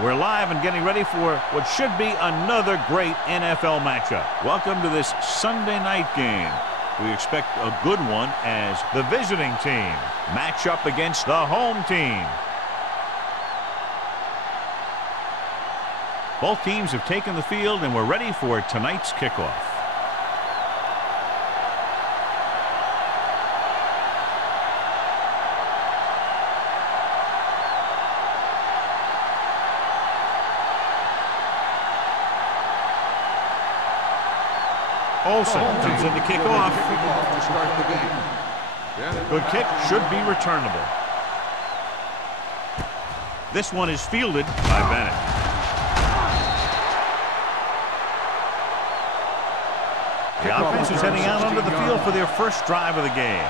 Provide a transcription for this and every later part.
We're live and getting ready for what should be another great NFL matchup. Welcome to this Sunday night game. We expect a good one as the visiting team match up against the home team. Both teams have taken the field and we're ready for tonight's kickoff. Olsen comes in to kick off. Good kick, should be returnable. This one is fielded by Bennett. The offense is heading out onto the field for their first drive of the game.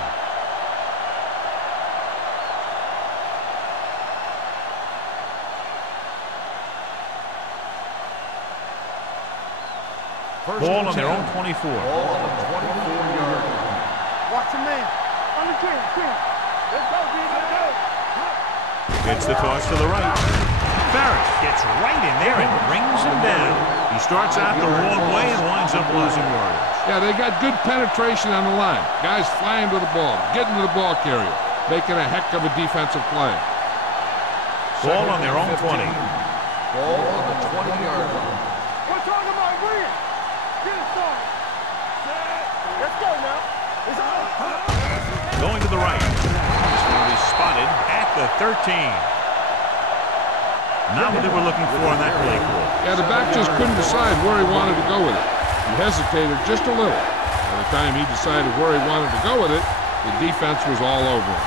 Ball on their own 24. Ball on the 24-yard line. Watch your man. On the 10. Let's go, D. Gets the toss to the right. Ferris gets right in there and brings him down. He starts out the wrong way and winds up losing yardage. Yeah, they got good penetration on the line. Guys flying to the ball, getting to the ball carrier, making a heck of a defensive play. Ball on their own 20. Ball on the 20-yard line. We're talking about win. Get it started. Let's go now. Going to the right. This one will be spotted at the 13. Not what they were looking for on that play call. Yeah, the back just couldn't decide where he wanted to go with it. He hesitated just a little. By the time he decided where he wanted to go with it, the defense was all over him.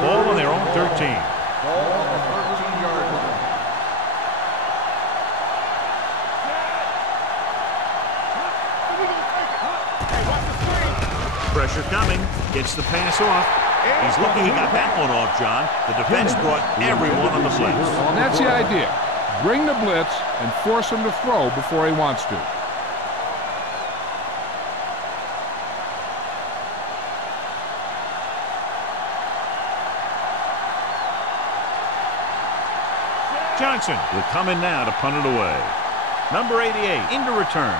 Ball on their own 13. Ball on the 13-yard line. Pressure coming. Gets the pass off. He's lucky he got that one off, John. The defense brought everyone on the blitz. And that's the idea. Bring the blitz and force him to throw before he wants to. Johnson will come in now to punt it away. Number 88 into return.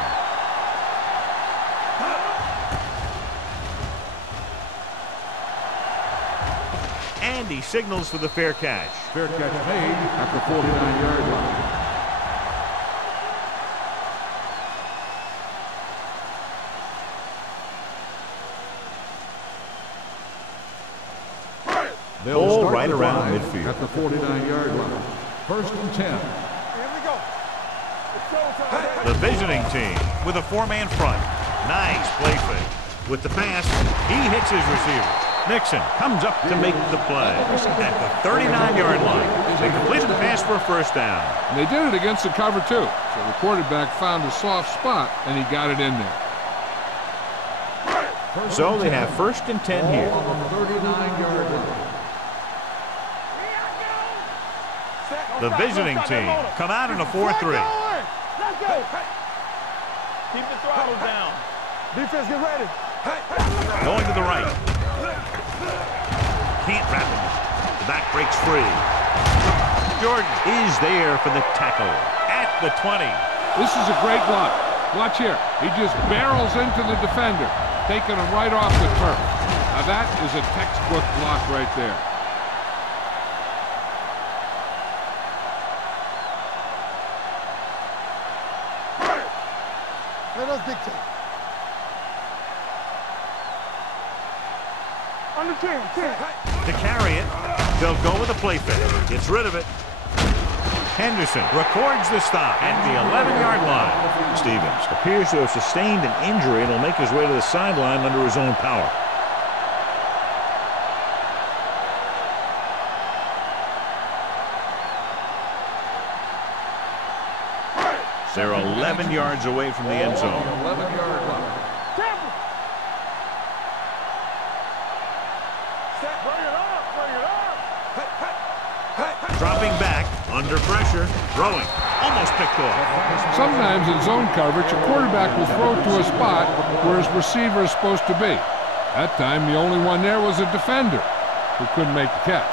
And he signals for the fair catch. Fair catch made at the 49-yard line. Ball right around midfield. At the 49-yard line. 1st and 10. Here we go. The visiting team with a four-man front. Nice play fake. With the pass, he hits his receiver. Nixon comes up to make the play at the 39-yard line. They completed the pass for a first down. And they did it against the cover, too. So the quarterback found a soft spot, and he got it in there. So they have 1st and 10 here. Ball on the 39-yard line. The visiting team come out in a 4-3. Let's go. Keep the throttle down. Defense, get ready. Going to the right. Can't wrap him. The back breaks free. Jordan is there for the tackle at the 20. This is a great block. Watch here. He just barrels into the defender, taking him right off the turf. Now that is a textbook block right there. Let us dictate. On the 10. To carry it, they'll go with a play fake. Gets rid of it. Henderson records the stop at the 11-yard line. Stevens appears to have sustained an injury and will make his way to the sideline under his own power. They're 11 yards away from the end zone. 11-yard line. Dropping back, under pressure, throwing, almost picked off. Sometimes in zone coverage, a quarterback will throw to a spot where his receiver is supposed to be. That time, the only one there was a defender who couldn't make the catch.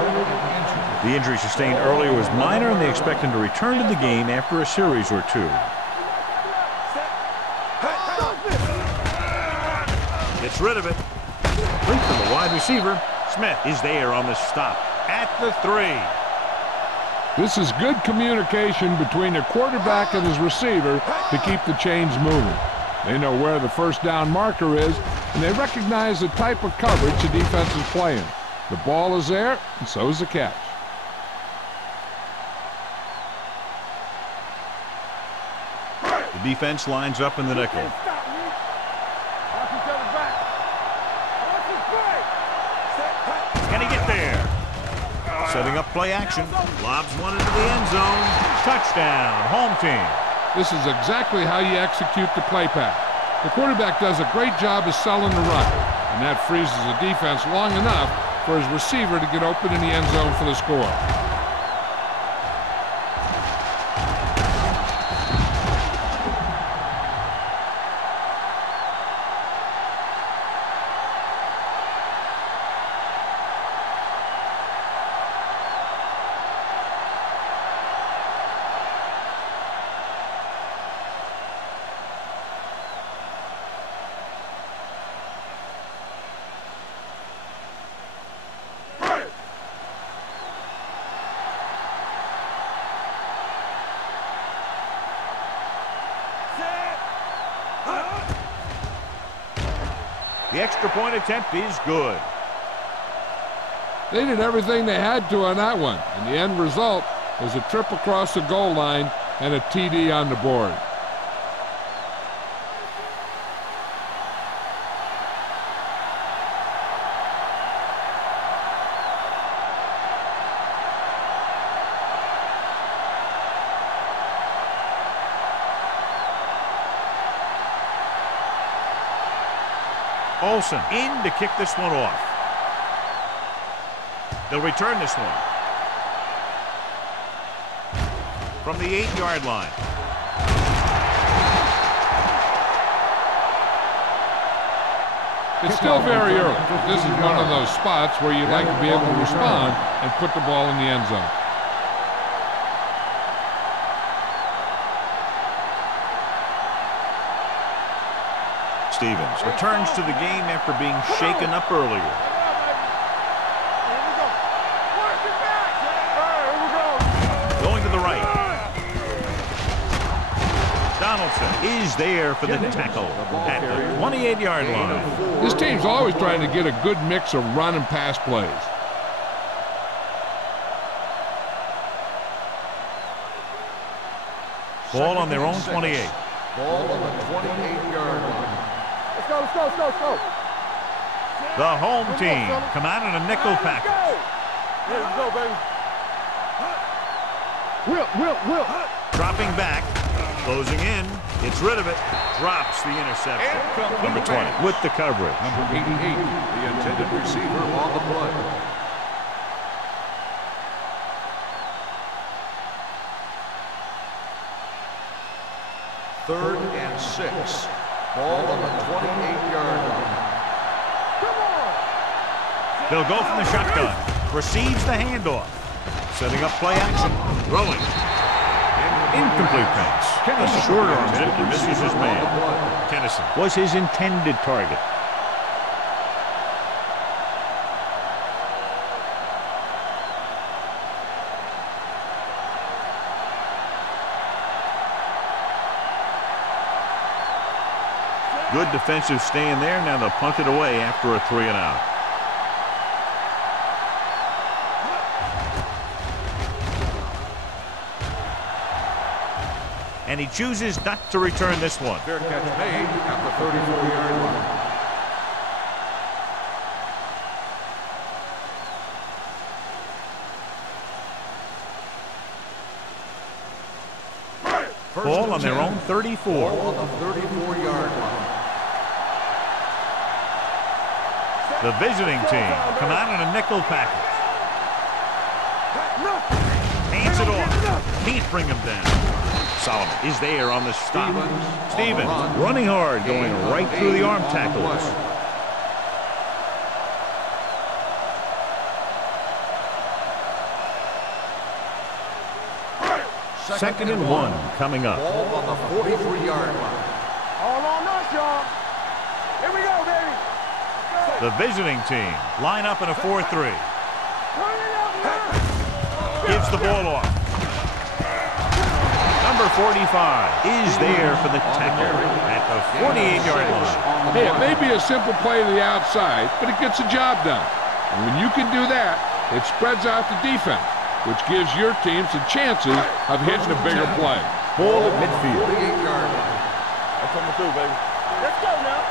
injury. The injury sustained earlier was minor, and they expect him to return to the game after a series or two. Gets rid of it. Link from the wide receiver. Smith is there on the stop at the 3. This is good communication between the quarterback and his receiver to keep the chains moving. They know where the first down marker is, and they recognize the type of coverage the defense is playing. The ball is there, and so is the catch. The defense lines up in the nickel. Can he get there? Setting up play action. Lobs one into the end zone. Touchdown, home team. This is exactly how you execute the play pass. The quarterback does a great job of selling the run, and that freezes the defense long enough for his receiver to get open in the end zone for the score. The extra point attempt is good. They did everything they had to on that one, and the end result was a trip across the goal line and a TD on the board. Olsen in to kick this one off. They'll return this one from the 8-yard line. It's still very early. This is one of those spots where you'd like to be able to respond and put the ball in the end zone. Stevens returns to the game after being shaken up earlier. Going to the right. Donaldson is there for the tackle at the 28-yard line. This team's always trying to get a good mix of run and pass plays. Ball on their own 28. Ball on the 28-yard line. Let's go. The home team come out in a nickel package. Let's go, baby. Will. Dropping back, closing in, gets rid of it, drops the interception. Number 20 with the coverage. Number 88, the intended receiver on the play. Third and 6. Ball on the 28-yard line. They'll go from the shotgun. Receives the handoff. Setting up play action. Throwing. Incomplete pass. A short arms it and misses his man. Kennison was his intended target. Good defensive stand there. Now they'll punt it away after a 3-and-out. And he chooses not to return this one. Fair catch made at the 34-yard line. Ball on their own 34. Ball on the 34-yard line. The visiting team come out in a nickel package. Hands it off. Can't bring him down. Solomon is there on the stop. Stevens running hard, going right through the arm tackles. Second and 1 coming up. Ball on the 43-yard line. All on us, y'all. Here we go, baby. The visiting team line up in a 4-3. Turn it up now. Gives the ball off. Number 45 is there for the tackle at the 48-yard line. Hey, it may be a simple play to the outside, but it gets the job done. And when you can do that, it spreads out the defense, which gives your team some chances of hitting a bigger play. Ball at midfield. 48-yard line. I'm coming through, baby. Let's go now.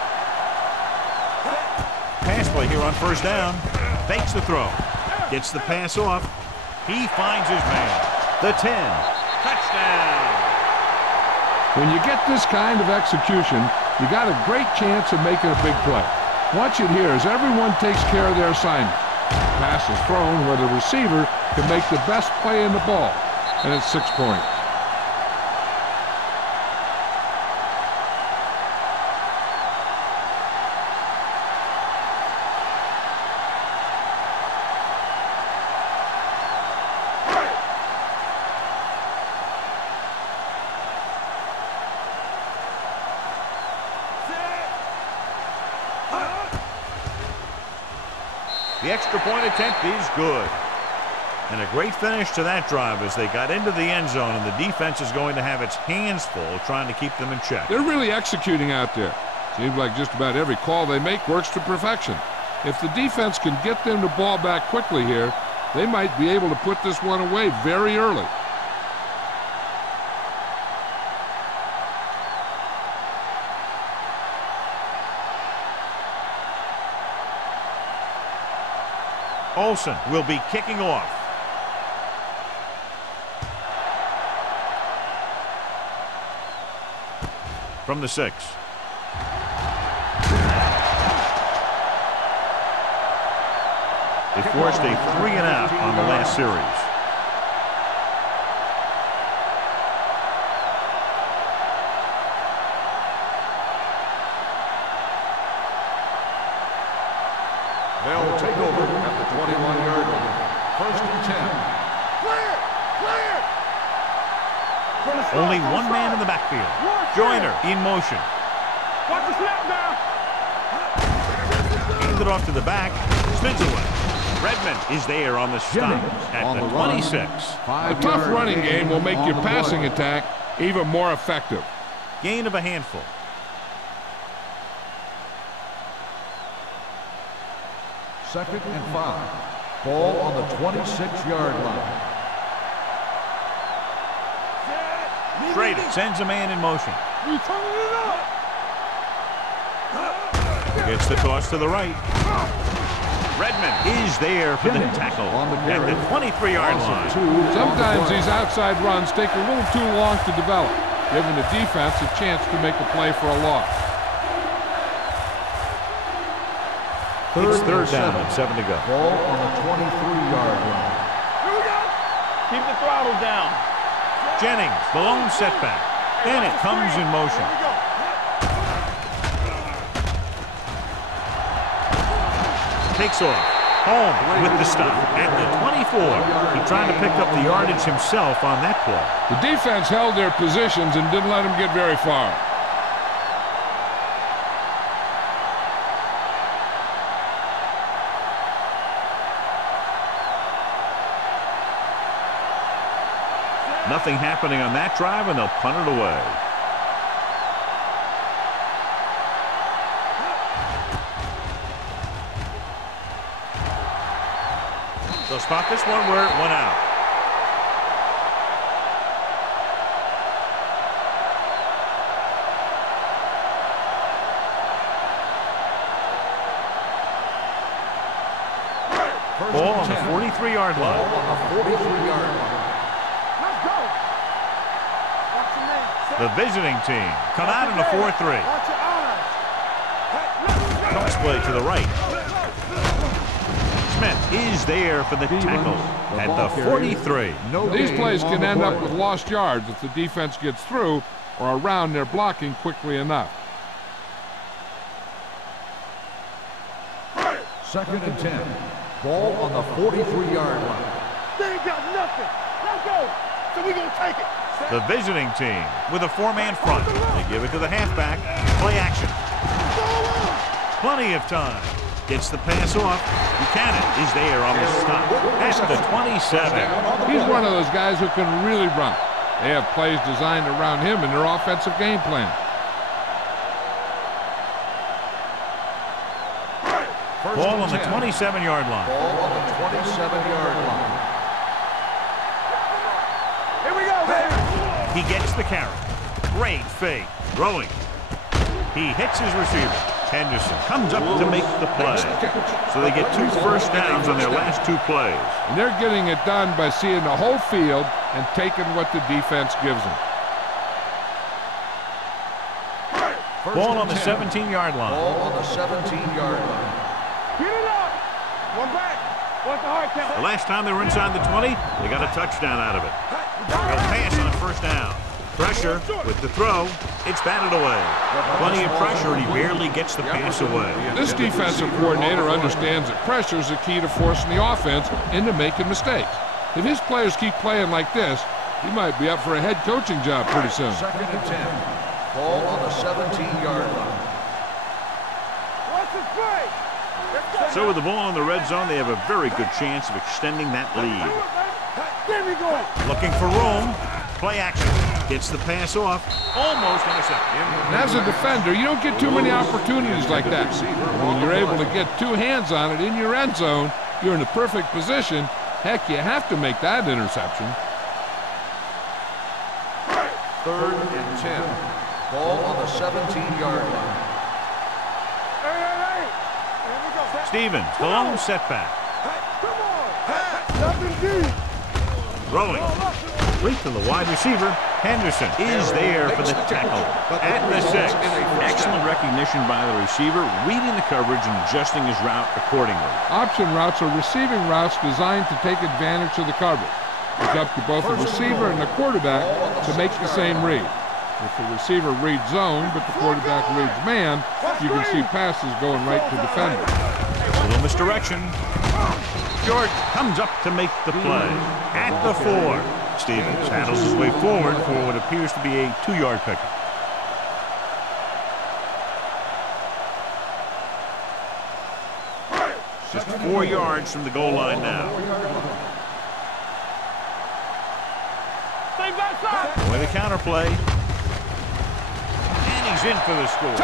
Pass play here on first down. Fakes the throw. Gets the pass off. He finds his man. The 10. Touchdown. When you get this kind of execution, you got a great chance of making a big play. Watch it here as everyone takes care of their assignment. Pass is thrown where the receiver can make the best play in the ball, and it's 6 points. The extra point attempt is good. And a great finish to that drive as they got into the end zone, and the defense is going to have its hands full trying to keep them in check. They're really executing out there. Seems like just about every call they make works to perfection. If the defense can get them the ball back quickly here, they might be able to put this one away very early. Olsen will be kicking off. From the 6. They forced a 3-and-out on the last series. They'll take over at the 21-yard line. First and 10. Clear! Clear! Only one man in the backfield. Joyner in motion. Watch the snap now. Hands it off to the back. Spins away. Redmond is there on the stop at the 26. A tough running game will make your passing attack even more effective. Gain of a handful. Second and 5. Ball on the 26-yard line. Schrader sends a man in motion. We turning it up. Gets the toss to the right. Redmond is there for the tackle at the 23-yard line. Sometimes these outside runs take a little too long to develop, giving the defense a chance to make a play for a loss. It's third down and 7 to go. Ball on the 23-yard line. Here we go. Keep the throttle down. Jennings, the lone setback. Bennett comes in motion. Here we go. Takes off. Home with the stop at the 24. He's trying to pick up the yardage himself on that play. The defense held their positions and didn't let them get very far. Nothing happening on that drive, and they'll punt it away. They'll spot this one where it went out. Ball on the 43-yard line. Ball on the 43-yard line. Let's go. Watch your man. The visiting team come out in a 4-3. Watch your eyes. Cross play to the right. Smith is there for the tackle at the 43. These plays can end up with lost yards if the defense gets through or around their blocking quickly enough. Second and 10. Ball on the 43-yard line. They ain't got nothing. Let's go. So we gonna take it. The visiting team with a four-man front. They give it to the halfback. Play action. Plenty of time. Gets the pass off. Buchanan is there on the stop at the 27. He's one of those guys who can really run. They have plays designed around him in their offensive game plan. Ball on the 27-yard line. Ball on the 27-yard line. Here we go, baby. He gets the carry. Great fake. Throwing. He hits his receiver. Henderson comes up to make the play. So they get 2 first downs on their last 2 plays. And they're getting it done by seeing the whole field and taking what the defense gives them. Ball on the 17-yard line. Ball on the 17-yard line. Get it up. One back. What's the hard count? The last time they were inside the 20, they got a touchdown out of it. They'll pass on a first down. Pressure with the throw. It's batted away. Plenty of pressure, and he barely gets the pass away. This defensive coordinator understands that pressure is the key to forcing the offense into making mistakes. If his players keep playing like this, he might be up for a head coaching job pretty soon. 2nd and 10. Ball on the 17-yard line. What's the play? So with the ball in the red zone, they have a very good chance of extending that lead. There we go. Looking for room. Play action. Gets the pass off. Almost intercepted. And as a defender, you don't get too many opportunities like that. When you're able to get 2 hands on it in your end zone, you're in the perfect position. Heck, you have to make that interception. 3rd and 10. Ball on the 17-yard line. Hey. Here we go. Stevens, the lone setback. Come on. Nothing deep. Throwing. Complete to the wide receiver. Henderson is there for the tackle at the 6. Excellent recognition by the receiver, reading the coverage and adjusting his route accordingly. Option routes are receiving routes designed to take advantage of the coverage. It's up to both the receiver and the quarterback to make the same read. If the receiver reads zone, but the quarterback reads man, you can see passes going right to defenders. A little misdirection. George comes up to make the play at the 4. Stevens handles his way forward for what appears to be a 2-yard pickup. Just 4 yards from the goal line now. With a counterplay. And he's in for the score.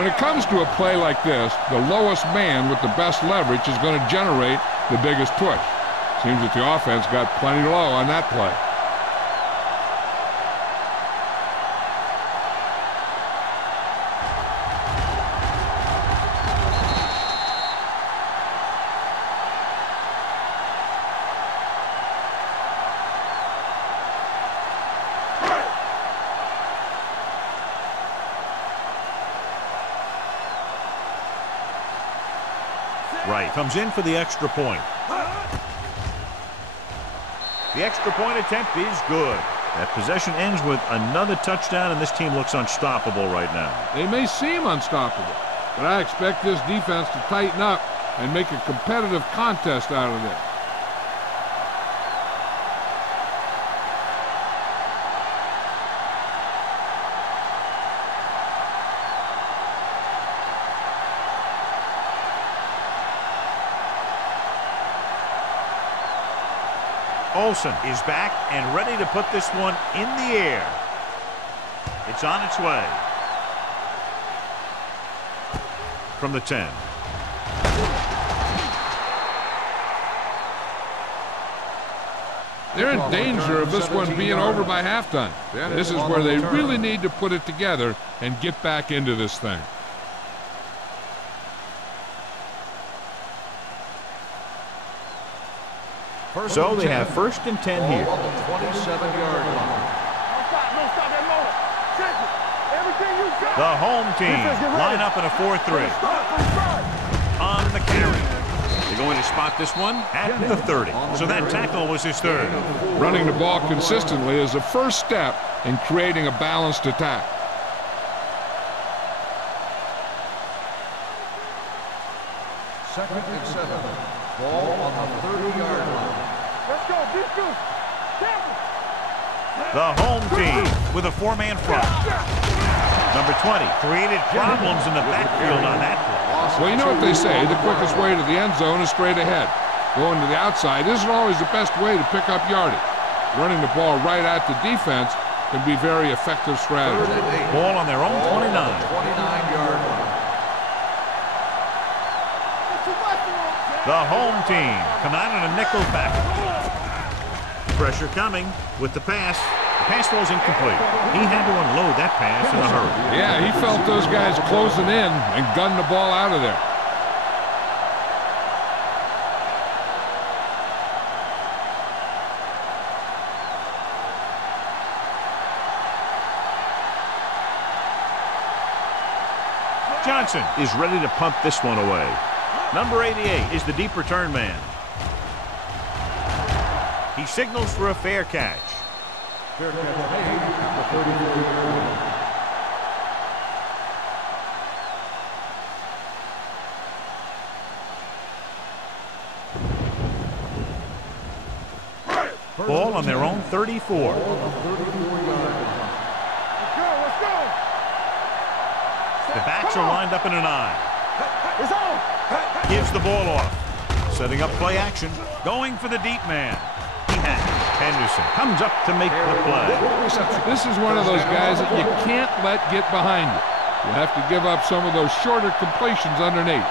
When it comes to a play like this, the lowest man with the best leverage is going to generate the biggest push. Seems that the offense got plenty low on that play. Right, comes in for the extra point. The extra point attempt is good. That possession ends with another touchdown, and this team looks unstoppable right now. They may seem unstoppable, but I expect this defense to tighten up and make a competitive contest out of this. Olsen is back and ready to put this one in the air. It's on its way. From the 10. They're in danger of this one being over by halftime. This is where they really need to put it together and get back into this thing. So they have 1st and 10 here. On the 27-yard line. Don't stop that motor. Check it. Everything you got. The home team line up in a 4-3. On the carry. They're going to spot this one at the 30. So that tackle was his 3rd. Running the ball consistently is the first step in creating a balanced attack. Second and 7. Ball on the 30-yard line. Let's go. Deep goose. Tampa. The home team with a four-man front. Number 20 created problems in the backfield on that play. Well, you know what they say, the quickest way to the end zone is straight ahead. Going to the outside isn't always the best way to pick up yardage. Running the ball right at the defense can be very effective strategy. Ball on their own 29. 29-yard line. The home team come out in a nickel package. Pressure coming with the pass. The pass was incomplete. He had to unload that pass in a hurry. Yeah, he felt those guys closing in and gunned the ball out of there. Johnson is ready to punt this one away. Number 88 is the deep return man. He signals for a fair catch. Fair catch made at the 34-yard line. Ball on their own 34. On the 34-yard line. Let's go. The backs are lined up in an eye. It's on. Gives the ball off. Setting up play action. Going for the deep man. He has it. Henderson comes up to make the play. This is one of those guys that you can't let get behind you. You have to give up some of those shorter completions underneath.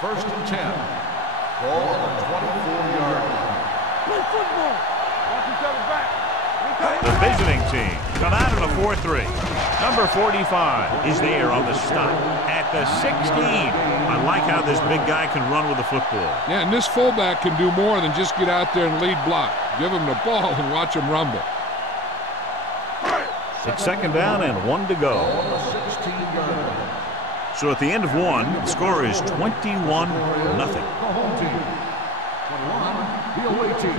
First and 10. Ball on the 24-yard line. Play football. Watch each other back. The visiting team come out in a 4-3. Number 45 is there on the stop at the 16. I like how this big guy can run with the football. Yeah, and this fullback can do more than just get out there and lead block. Give him the ball and watch him rumble. It's second down and 1 to go. On the 16-yard line. So at the end of one, the score is 21-0. The home team. 21, the away team.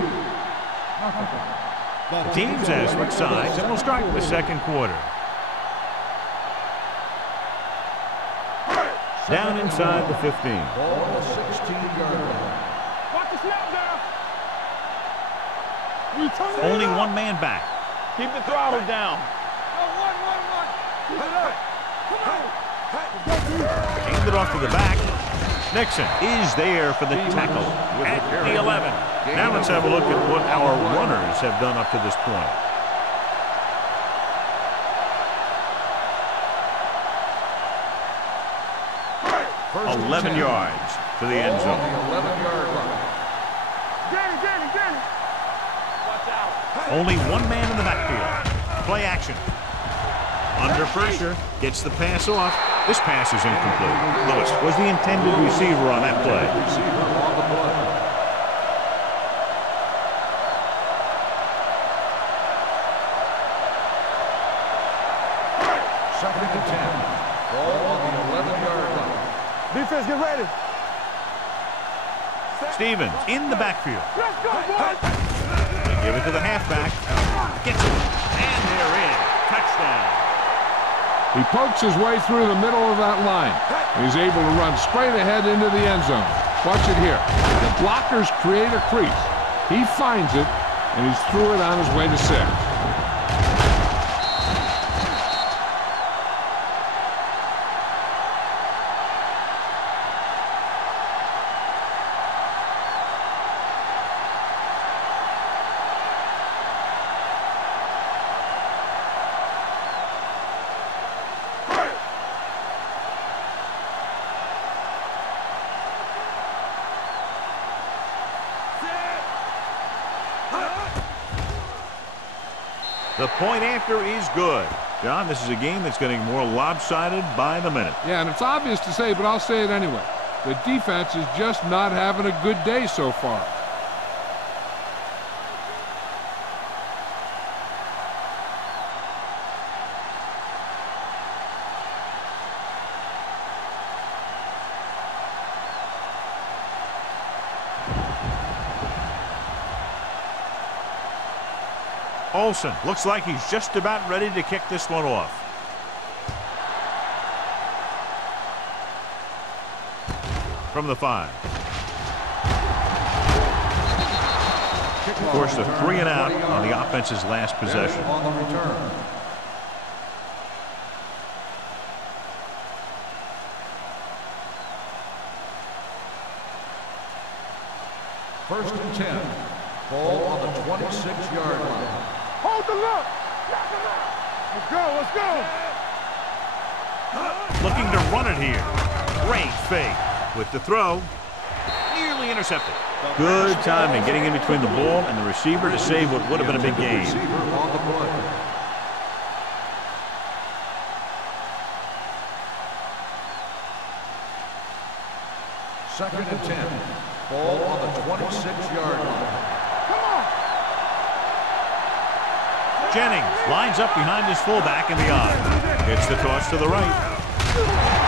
The teams have switched sides, and we'll start the second quarter. Down inside the 15. Ball on the 16-yard line. Watch the snap down. Only one man back. Keep the throttle down. Keep it up. Come on. Hand it off to the back. Nixon is there for the tackle at the 11. Now let's have a look at what our runners have done up to this point. First 11 10. yards to the end Ball on zone. the 11-yard line. Danny. Watch out. Only one man in the backfield. Play action. Under pressure, gets the pass off. This pass is incomplete. Lewis was the intended receiver on that play. Receiver on the play. Second and 10. Ball on the 11-yard line. Defense, get ready. Stevens in the backfield. Let's go, boys. They give it to the halfback. Gets it. And they're in. Touchdown. He pokes his way through the middle of that line. He's able to run straight ahead into the end zone. Watch it here. The blockers create a crease. He finds it, and he's through it on his way to 6. The point after is good. John, this is a game that's getting more lopsided by the minute. Yeah, and it's obvious to say, but I'll say it anyway. The defense is just not having a good day so far. Olsen looks like he's just about ready to kick this one off. From the 5. Forced a 3 and out on the offense's last possession. On the return. First and 10. Ball on the 26-yard line. Hold the look. Let's go. Let's go. Looking to run it here. Great fake with the throw. Nearly intercepted. Good timing getting in between the ball and the receiver to save what would have been a big game. On the play. Second and 10. Ball on the 26-yard line. Come on. Jennings lines up behind his fullback in the I. Gets the toss to the right.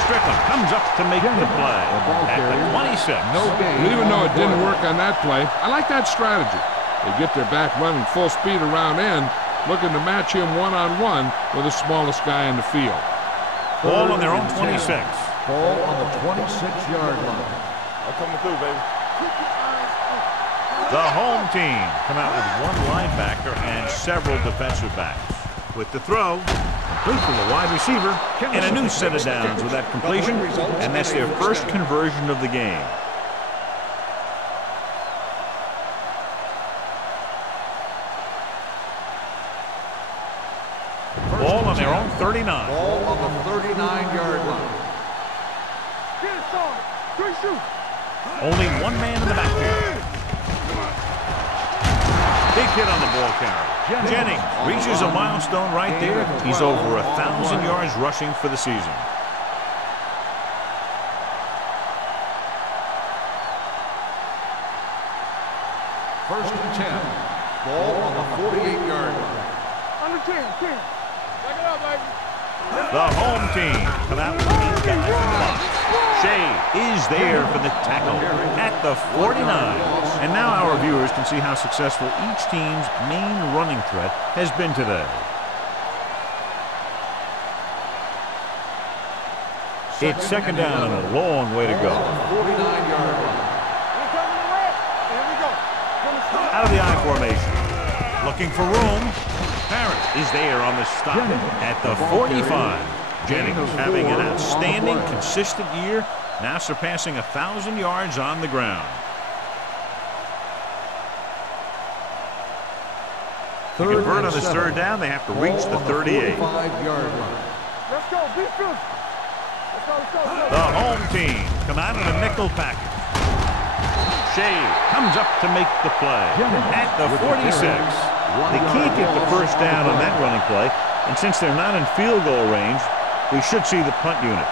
Strickland comes up to make the play at the 26. And even though it didn't work on that play, I like that strategy. They get their back running full speed around end, looking to match him one-on-one with the smallest guy in the field. Ball on their own 26. Ball on the 26-yard line. I'm coming through, baby. The home team come out with 1 linebacker and several defensive backs. With the throw, complete from the wide receiver, and a new set of downs with that completion, and that's their first conversion of the game. Ball on their own 39. Ball on the 39-yard line. Get it started. Good shoot. Only 1 man in the backfield. Big hit on the ball carrier. Jennings reaches a milestone right there. He's over 1,000 yards rushing for the season. First and 10. Ball on the 48-yard line. Under 10. Back it up, baby. The home team come out with 8 guys in the box. Shea is there for the tackle at the 49. And now our viewers can see how successful each team's main running threat has been today. It's second down and a long way to go. 49-yard line. Out of the I formation. Looking for room. Parrott is there on the stop at the 45. Jennings having an outstanding, consistent year, now surpassing 1,000 yards on the ground. To convert on this third down, they have to reach the 38. 45-yard line. Let's go. Be good. Let's go. The home team come out in a nickel package. Shea comes up to make the play at the 46. They can't get the first down on that running play, and since they're not in field goal range, we should see the punt unit.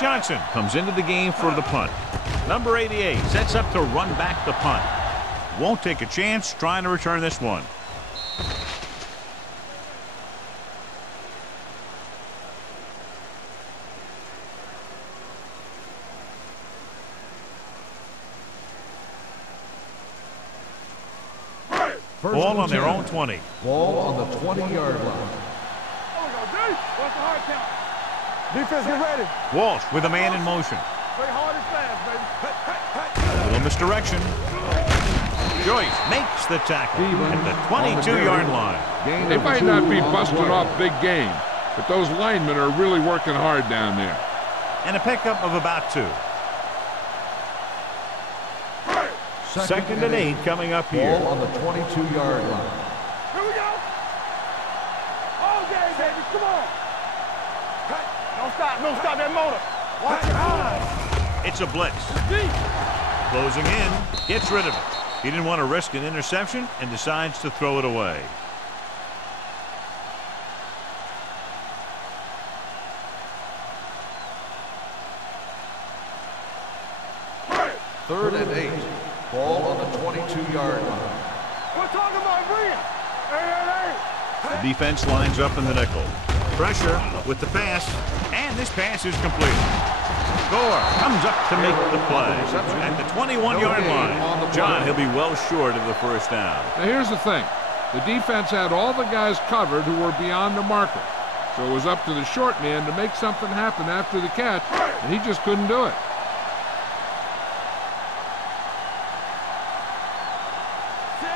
Johnson comes into the game for the punt. Number 88 sets up to run back the punt. Won't take a chance trying to return this one. Ball on their own 20. Ball on the 20-yard line. There we go, D. What's the hard count? Defense, get ready. Walsh with a man in motion. Play hard and fast, baby. A little misdirection. Joyce makes the tackle at the 22-yard line. They might not be busting off big game, but those linemen are really working hard down there. And a pickup of about 2. Second and 8 coming up here. Ball on the 22-yard line. Here we go. All day, baby. Come on. Don't stop. Don't stop that motor. Watch your eyes. It's a blitz. Closing in. Gets rid of it. He didn't want to risk an interception and decides to throw it away. 3rd and 8. Ball on the 22-yard line. We're talking about Brian. Hey. The defense lines up in the nickel. Pressure with the pass, and this pass is complete. Gore comes up to make the play at the 21-yard line. John, he'll be well short of the first down. Now here's the thing. The defense had all the guys covered who were beyond the marker. So it was up to the short man to make something happen after the catch, and he just couldn't do it.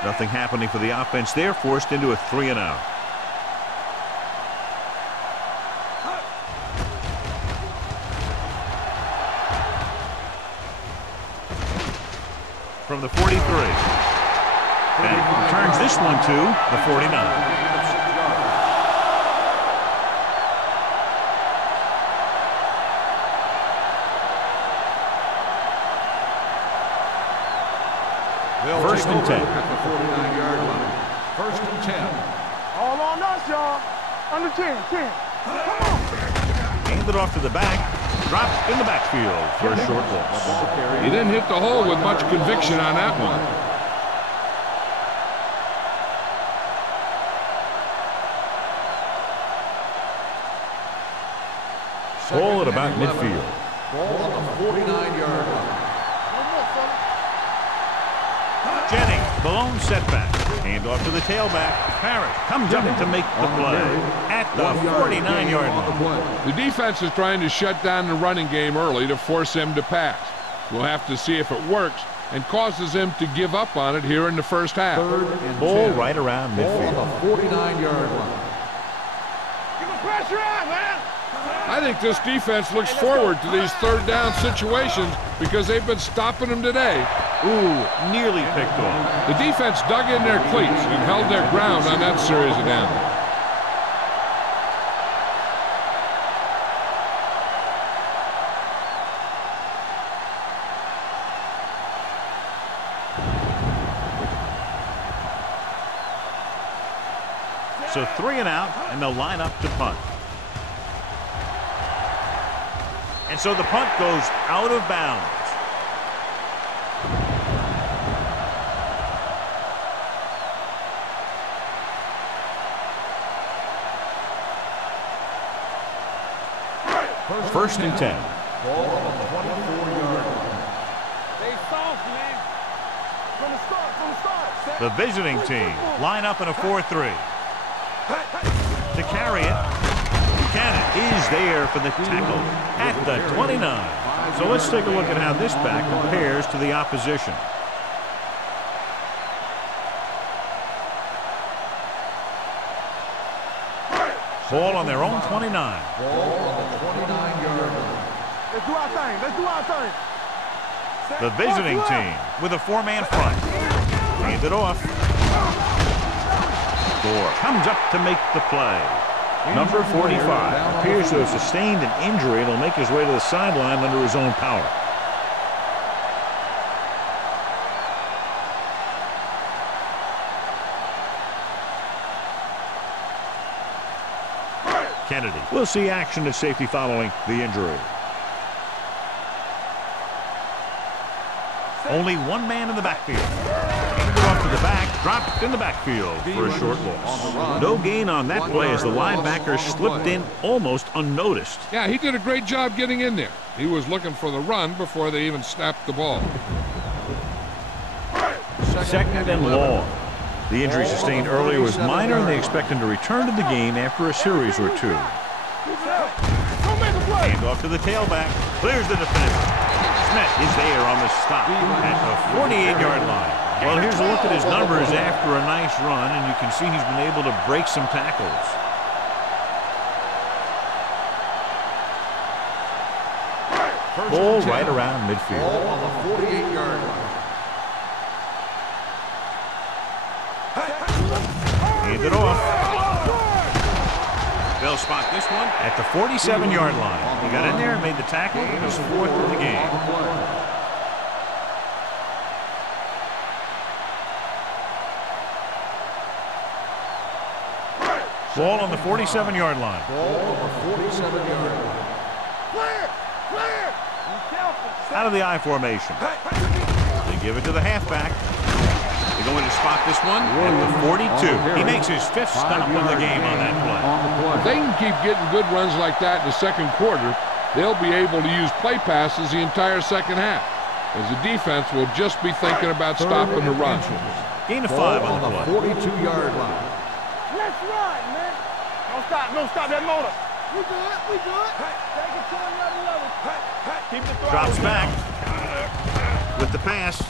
Nothing happening for the offense. They're forced into a 3-and-out. From the 43. And returns this one to the 49. First and 10. At the 49-yard line. First and 10. All on us, y'all. Under 10. Come on. Handed off to the back. Dropped in the backfield for a short loss. He didn't hit the hole with much conviction on that one. Ball at about midfield. Ball on the 49-yard line. Jennings, the lone setback. Hand off to the tailback. Parrott comes up to make the play at the 49-yard line. The defense is trying to shut down the running game early to force him to pass. We'll have to see if it works and causes him to give up on it here in the first half. Ball right around midfield. Ball on the 49-yard line. Give the pressure on, man. I think this defense looks forward to these third down situations because they've been stopping them today. Ooh, nearly picked off. The defense dug in their cleats and held their ground on that series of downs. So 3-and-out, and they'll line up to punt. And so the punt goes out of bounds. First and 10. Ball on the 24-yard line. They soft, man. From the start. The visiting team line up in a 4-3. To carry it, Buchanan is there for the tackle at the 29. So let's take a look at how this back compares to the opposition. Ball on their own 29. Ball on the 29-yard line. Let's do our thing. The visiting team with a 4-man front. Handed off. Gore comes up to make the play. Number 45 appears to have sustained an injury and will make his way to the sideline under his own power. Kennedy will see action at safety following the injury. Only one man in the backfield. Handed off to the back, dropped in the backfield for a short loss. No gain on that play as the linebacker slipped in almost unnoticed. Yeah, he did a great job getting in there. He was looking for the run before they even snapped the ball. Second and long. The injury sustained earlier was minor, and they expect him to return to the game after a series or two. Hand off to the tailback. Clears the defender. Smith is there on the stop at the 48-yard line. Well, here's a look at his numbers after a nice run, and you can see he's been able to break some tackles. Ball right around midfield. Ball on the 48-yard line. Handed off. They'll spot this one at the 47-yard line. He got in there and made the tackle. It was fourth in the game. Ball on the 47-yard line. Ball on the 47-yard line. Clear. Out of the I formation. give it to the halfback. They're going to spot this one at the 42. He makes his 5th stop of the game on that play. If they can keep getting good runs like that in the second quarter, they'll be able to use play passes the entire second half, as the defense will just be thinking about stopping the run. Gain of 5 on the play. 42-yard line. Let's run, man. Don't stop that motor. We good. Take it to another level. Keep the throw. Drops back with the pass.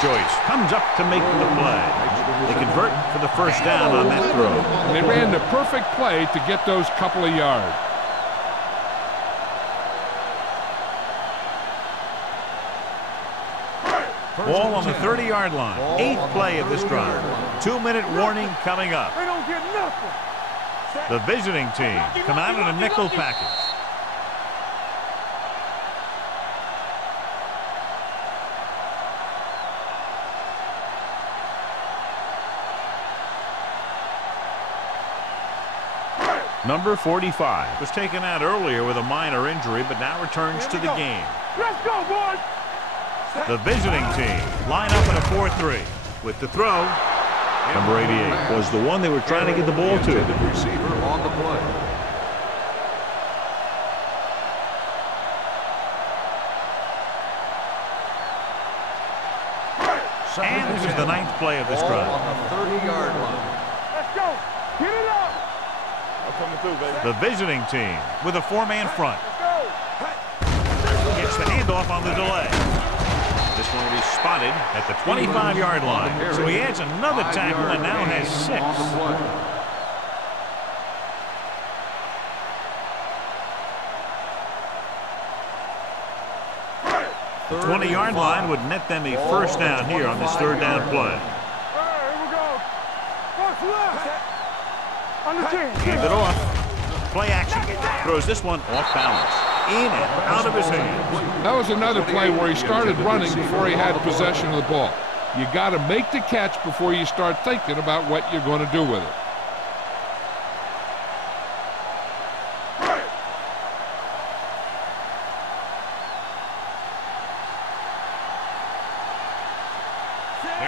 Joyce comes up to make the play. They convert for the first down on that throw. And they ran the perfect play to get those couple of yards. Ball on the 30-yard line. 8th play of this drive. 2-minute warning coming up. They don't get nothing. The visiting team come out in a nickel package. Number 45 was taken out earlier with a minor injury, but now returns to the game. Let's go, boys. The visiting team line up in a 4-3 with the throw. Number 88 was the one they were trying to get the ball to. The receiver on the play. And this is the 9th play of this drive. On the 30-yard line. Let's go. Get it up. I'm coming through, baby. The visiting team with a 4-man front. Let's go. Gets the handoff on the delay. This one will be spotted at the 25-yard line. So he adds another tackle and now has 6. On the play. 20-yard line would net them a first down here on this 3rd down play. All right, here we go. What's left? On the 10. Hand it off. Play action. Throws this one off balance. In and out of his hands. That was another play where he started running before he had possession of the ball. You got to make the catch before you start thinking about what you're going to do with it.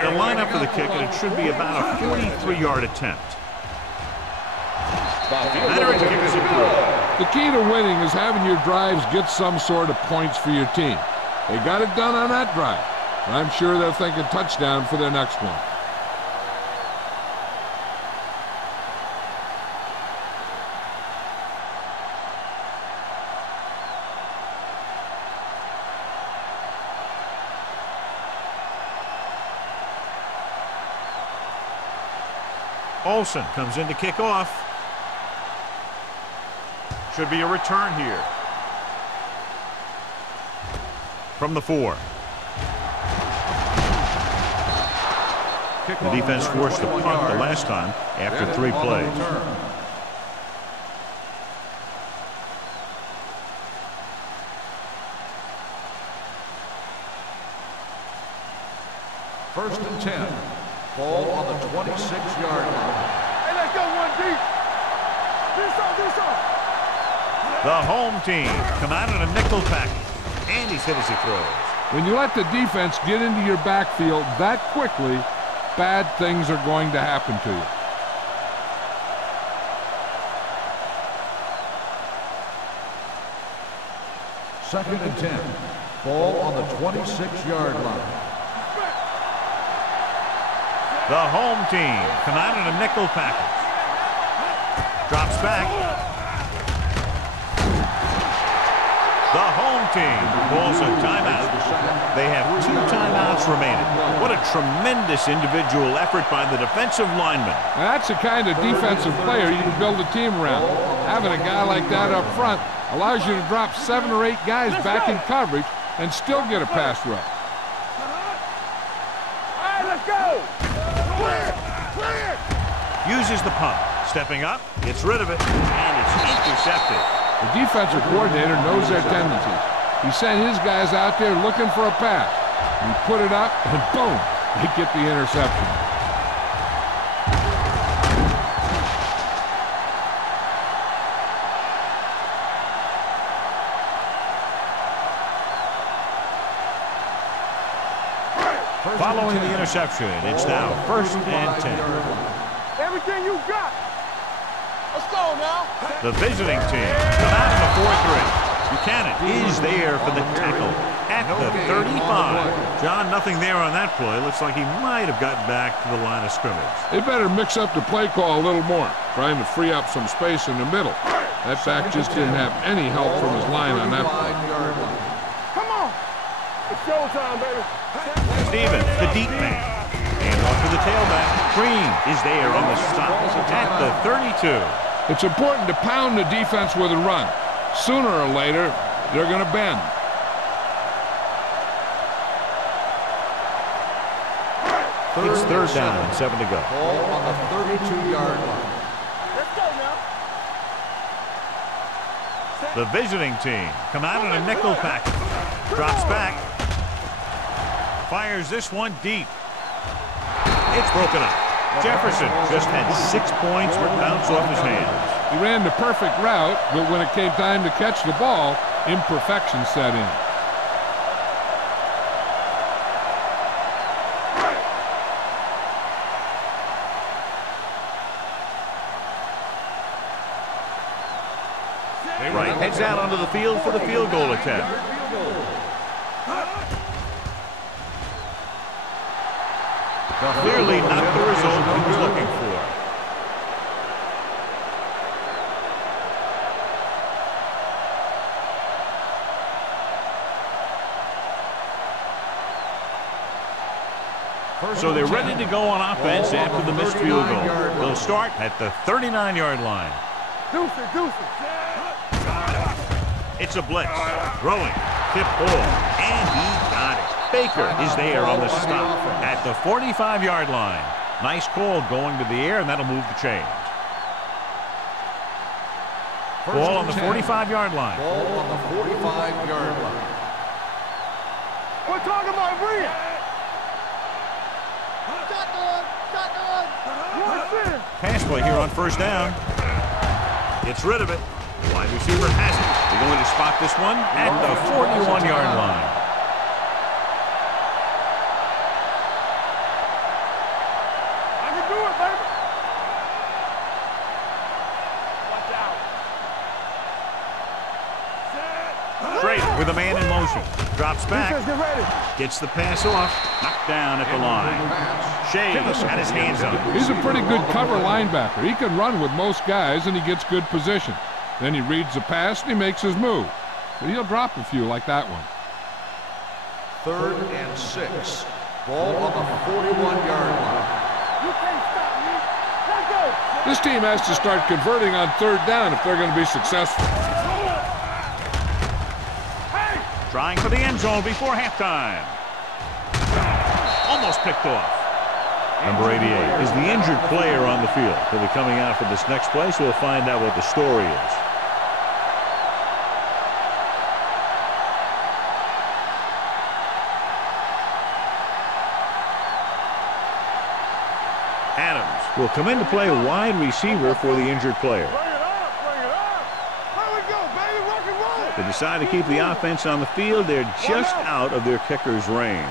They'll line up for the kick, and it should be about a 43-yard attempt. Veteran kicks it through. The key to winning is having your drives get some sort of points for your team. They got it done on that drive, and I'm sure they're thinking touchdown for their next one. Olsen comes in to kick off. Should be a return here. From the 4. The defense forced a punt the last time after 3 plays. First and 10. Ball on the 26-yard line. Hey, let's go one deep. This off. The home team come out in a nickel package. And he's hit as he throws. When you let the defense get into your backfield that quickly, bad things are going to happen to you. Second and 10. Ball on the 26-yard line. The home team come out in a nickel package. Drops back. The home team calls a timeout. They have 2 timeouts remaining. What a tremendous individual effort by the defensive lineman. Now, that's the kind of defensive player you can build a team around. Having a guy like that up front allows you to drop 7 or 8 guys back in coverage and still get a pass rush. All right, let's go. Clear. Uses the pump. Stepping up, gets rid of it, and it's intercepted. The defensive coordinator knows their tendencies. He sent his guys out there looking for a pass. He put it up, and boom, they get the interception. Following the interception, it's now 1st and 10. Everything you got. Let's go now. The visiting team come out in the 4-3. Buchanan is there for the tackle at the 35. John, nothing there on that play. Looks like he might have gotten back to the line of scrimmage. They better mix up the play call a little more, trying to free up some space in the middle. That back just didn't have any help from his line on that play. Come on. It's showtime, baby. Stevens, the deep man. And off to the tailback. Green is there on the stop at the 32. It's important to pound the defense with a run. Sooner or later, they're going to bend. It's 3rd down and 7 to go. Ball on the 32-yard line. Let's go now. The visiting team come out in a nickel package. Drops back. Fires this one deep. It's broken up. Jefferson just had 6 points bounce off his hands. He ran the perfect route, but when it came time to catch the ball, imperfection set in. Right, heads out onto the field for the field goal attempt. Clearly not the result he was looking for. So they're ready to go on offense after the missed field goal. They'll start at the 39-yard line. Deuce. It's a blitz. Throwing. Tip ball. And he got it. Baker is there on the stop at the 45-yard line. Nice call going to the air, and that'll move the chains. Ball on the 45-yard line. Ball on the 45-yard line. We're talking about Reed. Pass play here on 1st down. Gets rid of it. The wide receiver has it. They're going to spot this one at the 41-yard line. I can do it, baby. Watch out. Straight with a man in motion. Drops back. Defense, get ready. Gets the pass off. Knocked down at the line. Shays had his hands on it. He's a pretty good cover linebacker. He can run with most guys, and he gets good position. Then he reads the pass, and he makes his move. But he'll drop a few like that one. 3rd and 6. Ball on the 41-yard line. You can't stop me. Let's go. This team has to start converting on 3rd down if they're going to be successful. Trying for the end zone before halftime. Almost picked off. Number 88 is the injured player on the field. He'll be coming out for this next play, so we'll find out what the story is. Adams will come in to play a wide receiver for the injured player. Bring it up. Here we go, baby. Rock and roll. They decide to keep the offense on the field. They're just out of their kicker's range.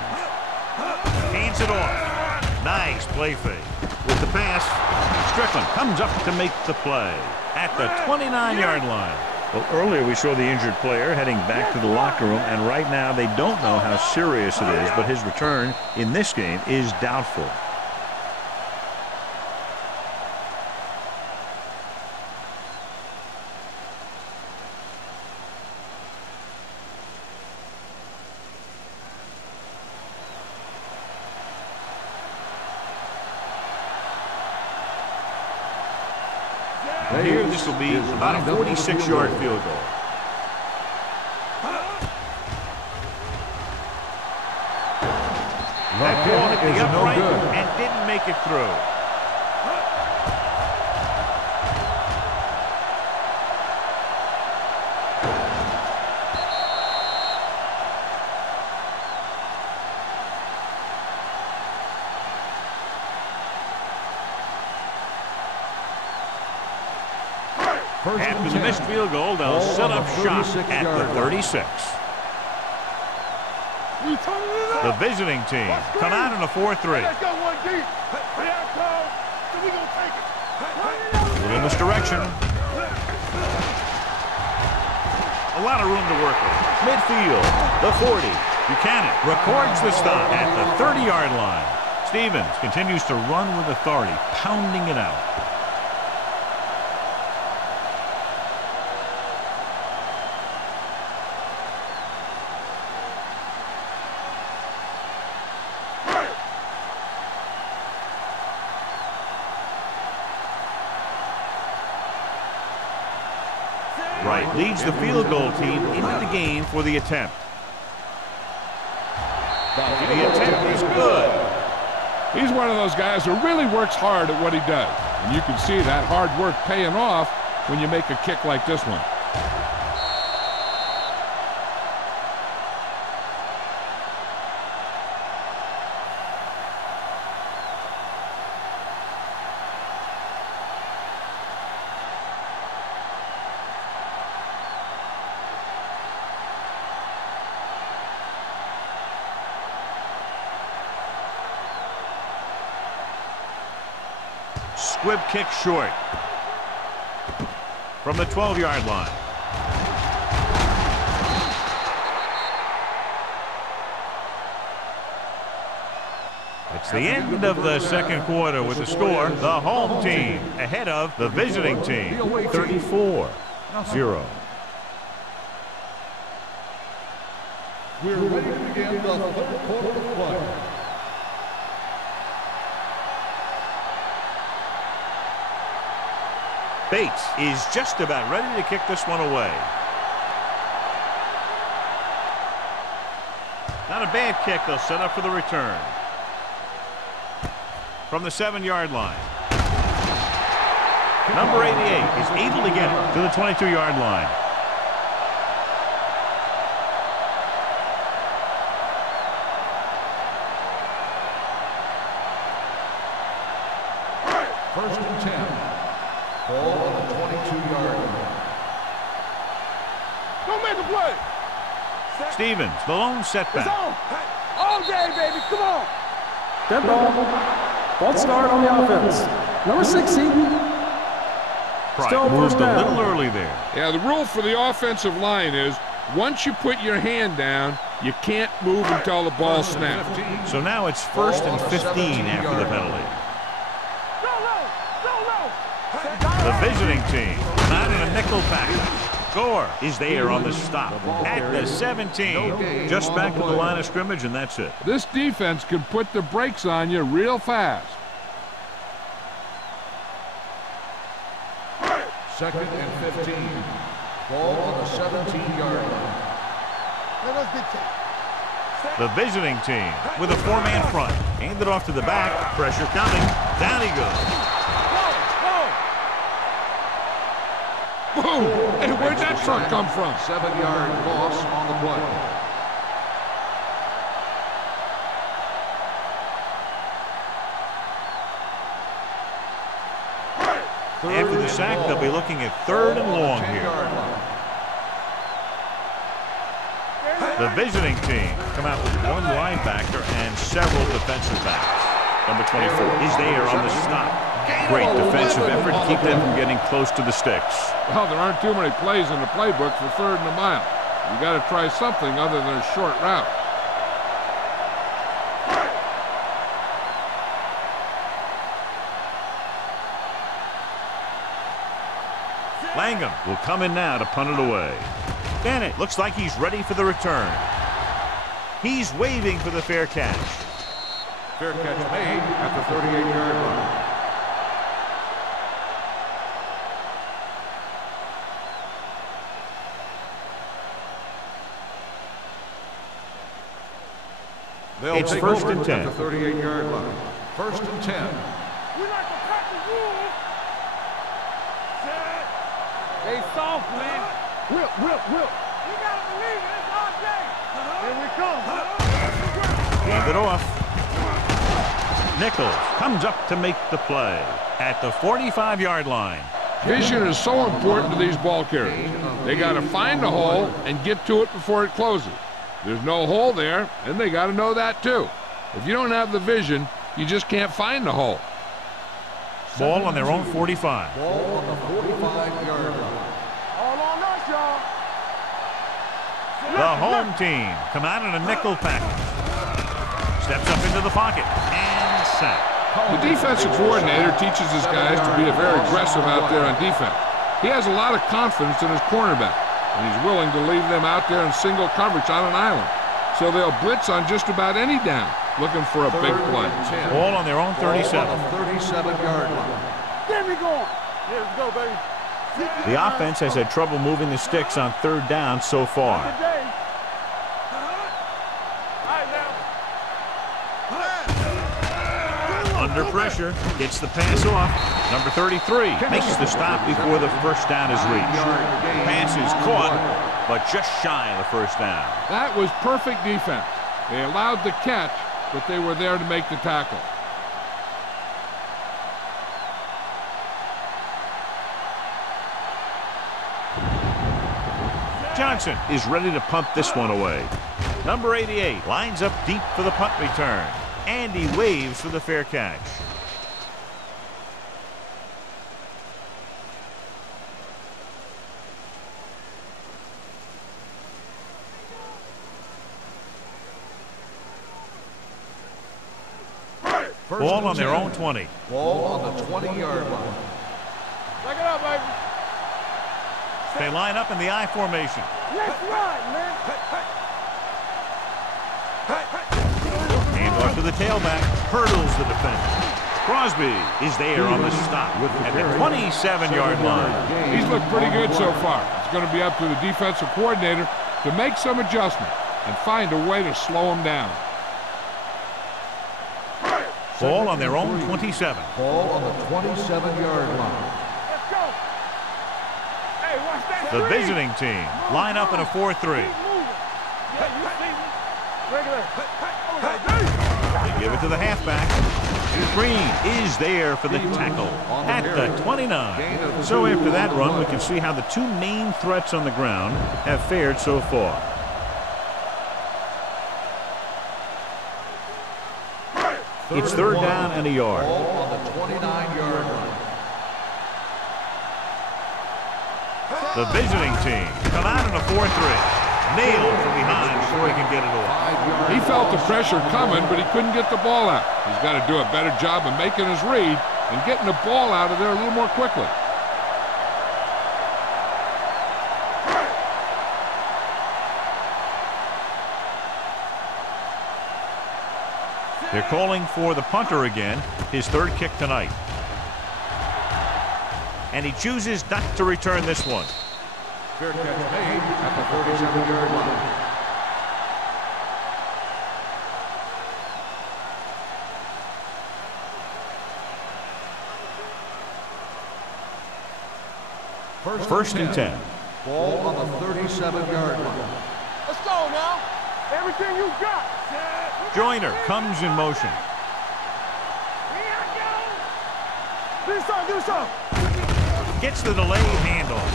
Hands it off. Nice play fake. With the pass, Strickland comes up to make the play at the 29-yard line. Well, earlier we saw the injured player heading back to the locker room, and right now they don't know how serious it is, but his return in this game is doubtful. Here, this will be about a 46-yard field goal. That ball hit the upright and didn't make it through. After the missed field goal, they'll set up shop at the 36. The visiting team come out in a 4-3. Let's go one deep. So we gonna take it. In this direction. A lot of room to work with. Midfield, the 40. Buchanan records the stop at the 30-yard line. Stevens continues to run with authority, pounding it out. Wright leads the field goal team into the game for the attempt. The attempt is good. He's one of those guys who really works hard at what he does. And you can see that hard work paying off when you make a kick like this one. Squib kick short. From the 12-yard line. It's the end of the second quarter with the score. The home team ahead of the visiting team. 34-0. We're ready to begin the third quarter of play. Bates is just about ready to kick this one away. Not a bad kick. They'll set up for the return. From the 7-yard line. Number 88 is able to get it to the 22-yard line. First and 10. Ball on the 22-yard line. Don't make a play. Stevens, the lone It's setback. on. All day, baby. Come on. Dead ball. False start on the offense. Number 60. Pride moved a little early there. Yeah, the rule for the offensive line is once you put your hand down, you can't move until the ball snaps. So now it's first and 15 after the penalty. The visiting team not in a nickel package. Gore is there on the stop at the 17. Just back to the line of scrimmage, and that's it. This defense can put the brakes on you real fast. Second and 15. Ball on the 17-yard line. Let us dictate. The visiting team with a 4-man front. Hand it off to the back. Pressure coming. Down he goes. Boom! Hey, where'd that truck come from? 7-yard loss on the play. After the sack, they'll be looking at 3rd and long here. The visiting team come out with one linebacker and several defensive backs. Number 24 is there on the stop. Great defensive effort to keep them from getting close to the sticks. Well, there aren't too many plays in the playbook for 3rd and a mile. You got to try something other than a short route. Langham will come in now to punt it away. Bennett looks like he's ready for the return. He's waving for the fair catch. Fair catch made at the 38-yard line. It's first and 10. At the 38-yard line. First and 10. We like to pack the rules. They soft, man. Whip. You gotta believe it. It's all day. Here we come. Hand it off. Nichols comes up to make the play at the 45-yard line. Vision is so important to these ball carriers. They got to find the hole and get to it before it closes. There's no hole there, and they got to know that too. If you don't have the vision, you just can't find the hole. Ball on their own 45. Ball on the 45-yard line. All on us, y'all. The home team come out in a nickel package. Steps up into the pocket and sack. The defensive coordinator teaches his guys to be very aggressive out there on defense. He has a lot of confidence in his cornerback, and he's willing to leave them out there in single coverage on an island. So they'll blitz on just about any down, looking for a big play. Ball on their own 37. Ball on the 37-yard line. Get me going. Yeah, let's go, baby. The offense has had trouble moving the sticks on third down so far. Today. All right, now. Under pressure, gets the pass off. Number 33 makes the stop before the first down is reached. Pass is caught, but just shy of the first down. That was perfect defense. They allowed the catch, but they were there to make the tackle. Johnson is ready to punt this one away. Number 88 lines up deep for the punt return. And he waves for the fair catch. Ball on their own 20. Ball on the 20-yard line. Check it out, baby. They line up in the I formation. Let's ride, man. Hand off to the tailback. Hurdles the defender. Crosby is there on the stop at the 27-yard line. He's looked pretty good so far. It's going to be up to the defensive coordinator to make some adjustment and find a way to slow him down. Ball on their own 27. Ball on the 27-yard line. Let's go. Hey, watch that. The visiting team line up in a 4-3. Yeah, you see me. Regular. They give it to the halfback. Green is there for the tackle at the 29. So after that run, we can see how the two main threats on the ground have fared so far. It's third down and a yard. Ball on the 29-yard line. The visiting team come out in a 4-3. Nailed from behind before he can get it off. He felt the pressure coming, but he couldn't get the ball out. He's got to do a better job of making his read and getting the ball out of there a little more quickly. They're calling for the punter again, his third kick tonight. And he chooses not to return this one. Fair catch made at the 37-yard line. First and 10. Ball on the 37-yard line. Let's go now. Everything you got. Joyner comes in motion. Do something, do something. Gets the delayed handoff.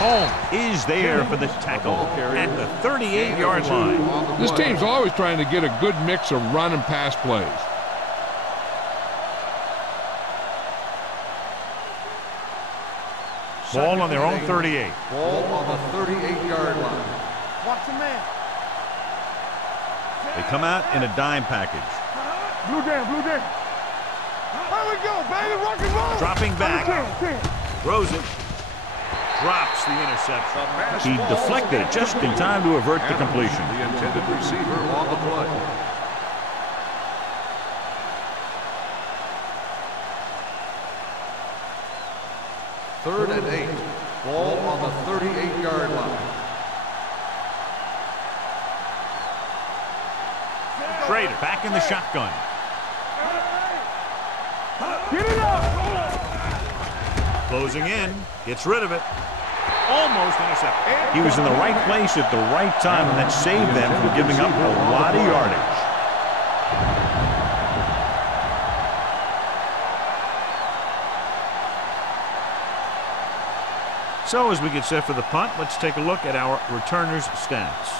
Holm is there for the tackle at the 38-yard line. This team's always trying to get a good mix of run and pass plays. Ball on their own 38. Ball on the 38-yard line. Watch the man. They come out in a dime package. Blue down, blue down. There we go, baby. Rock and roll. Dropping back. 10. Throws it. Drops the interception. He deflected it just in time to avert the completion. The intended receiver on the play. Third and 8. Ball on the 38-yard line. Schrader back in the shotgun. Get it up. Closing in. Gets rid of it. Almost intercepted. He was in the right place at the right time, and that saved them from giving up a lot of yardage. So as we get set for the punt, let's take a look at our returners' stats.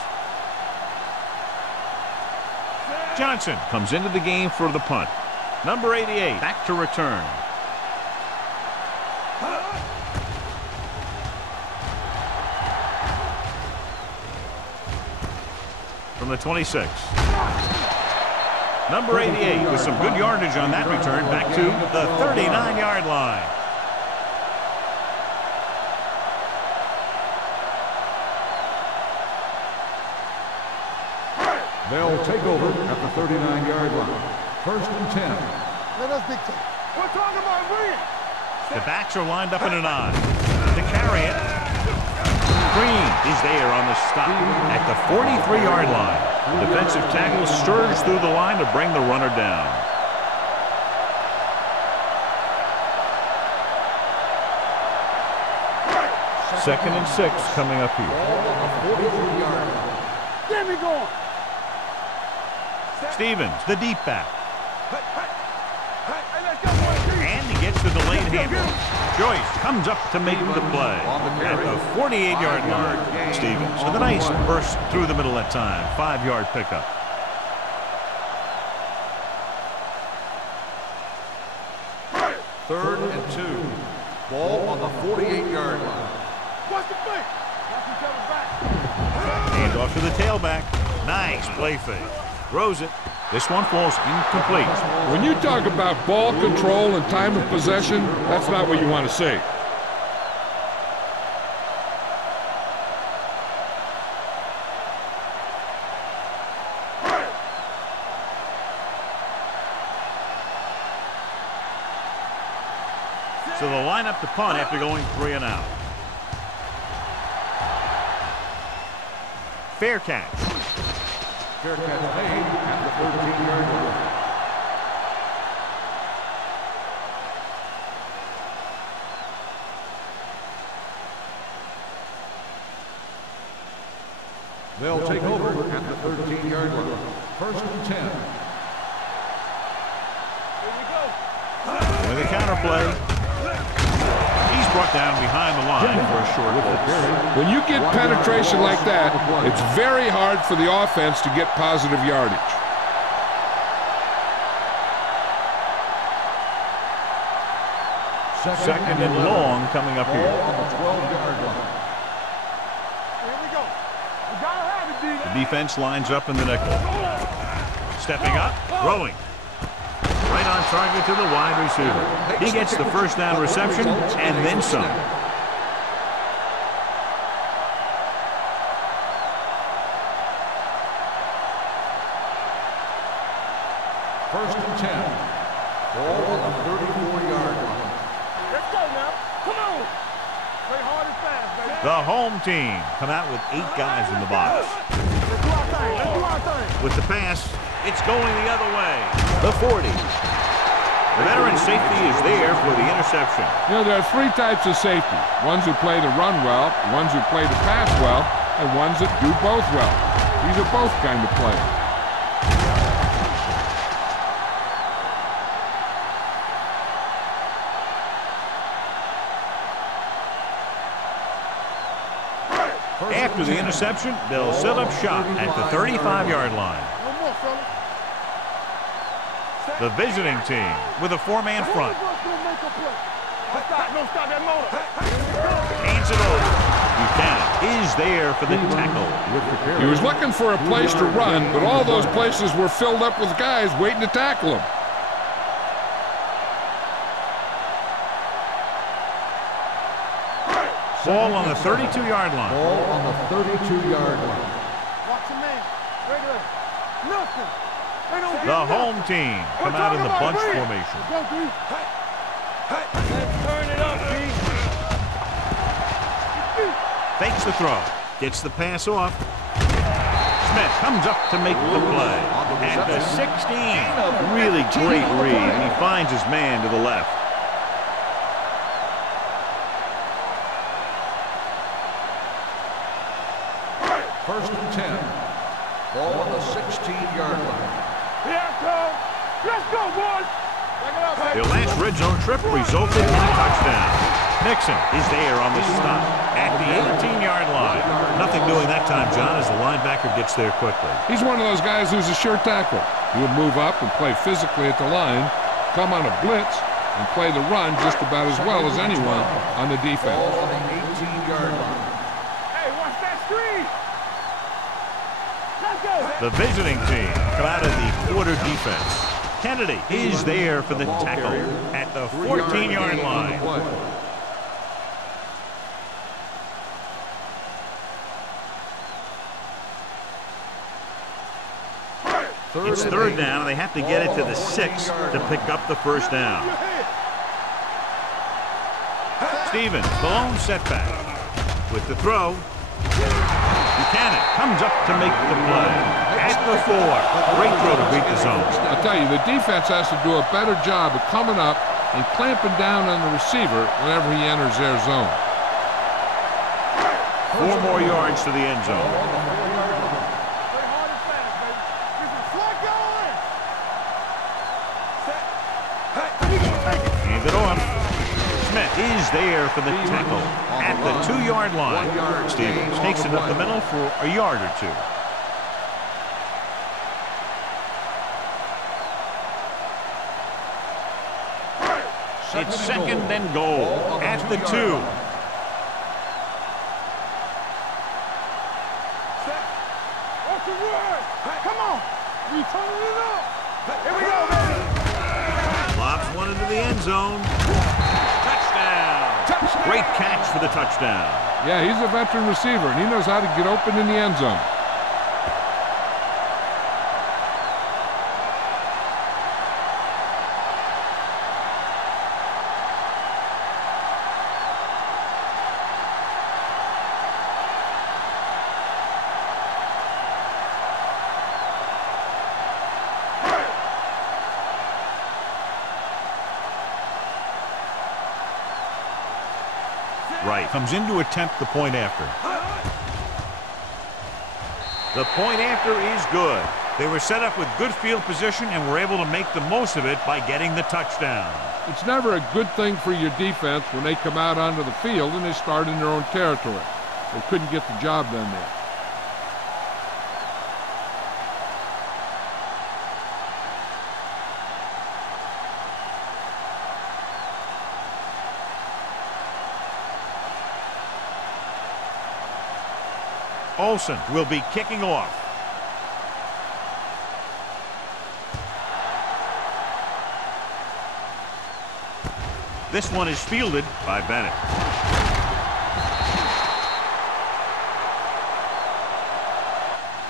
Johnson comes into the game for the punt. Number 88 back to return. From the 26. Number 88 with some good yardage on that return back to the 39-yard line. They'll take over at the 39-yard line. 1st and 10. Let us dictate. We're talking about bringing. The backs are lined up in an I. To carry it. Green is there on the stop at the 43-yard line. The defensive tackle surged through the line to bring the runner down. Second and 6 coming up here. Get me going. Stevens, the deep back. And he gets the delayed handoff. Joyce comes up to make the play at the 48-yard line. Stevens with a nice burst through the middle that time. 5-yard pickup. Third and 2. Ball on the 48-yard line. What's the play? Hand off to the tailback. Nice play fake. Throws it. This one falls incomplete. When you talk about ball control and time of possession, that's not what you want to see. So they'll line up to punt after going 3 and out. Fair catch. Fair catch made at the 13-yard line. They'll take over at the 13-yard line. 1st and 10. With a counter play. He's brought down behind the line for a short loss. When you get penetration like that, it's very hard for the offense to get positive yardage. Second and long coming up here. On the 12-yard line. Here we go. We gotta have it, D. The defense lines up in the nickel. Stepping up, throwing. Right on target to the wide receiver. He gets the first down reception and then some. First and 10. Ball on the 34-yard line. Let's go now. Come on. Play hard and fast, baby. The home team come out with 8 guys in the box. Let's do our thing. Let's do our thing. With the pass, it's going the other way. The 40. The veteran safety is there for the interception. You know, there are 3 types of safety. Ones who play to run well, ones who play to pass well, and ones that do both well. These are both kind of players. After the interception, they'll set up shop at the 35-yard line. No more, fellas. The visiting team with a 4-man front. Don't stop that motor. Hands it over. Buchanan is there for the tackle. He was looking for a place to run, but all those places were filled up with guys waiting to tackle him. Ball on the 32-yard line. Ball on the 32-yard line. Watch your man. Regular. Nothing. They don't The home team come out in the bunch formation. Go, D. Let's turn it up, D. Fakes the throw. Gets the pass off. Smith comes up to make the play. At the 16. Really great read. And he finds his man to the left. First and 10. Ball on the 16-yard line. Here I come. Let's go, boys. Back it up, baby. Their last red zone trip resulted in a touchdown. Nixon is there on the stop at the 18-yard line. Nothing doing that time, John, as the linebacker gets there quickly. He's one of those guys who's a sure tackler. He would move up and play physically at the line, come on a blitz, and play the run just about as well as anyone on the defense. Ball on the 18-yard line. Hey, watch that screen. Let's go. The visiting team come out of the quarter defense. Kennedy is there for the tackle at the 14-yard line. It's third down, and they have to get it to the 6 to pick up the first down. Stevens, the lone setback. With the throw, Buchanan comes up to make the play. At the 4, great throw to beat the zone. I'll tell you, the defense has to do a better job of coming up and clamping down on the receiver whenever he enters their zone. 4 more yards to the end zone. Hands it off. Smith is there for the tackle at the 2-yard line. Stevens takes it up the middle for a yard or 2. It's second and goal at the 2. What's the word? Come on. We turning it up. Here we go, baby. Lobs one into the end zone. Touchdown. Great catch for the touchdown. Yeah, he's a veteran receiver, and he knows how to get open in the end zone. Right, comes in to attempt the point after. The point after is good. They were set up with good field position and were able to make the most of it by getting the touchdown. It's never a good thing for your defense when they come out onto the field and they start in their own territory. They couldn't get the job done there. Olsen will be kicking off. This one is fielded by Bennett.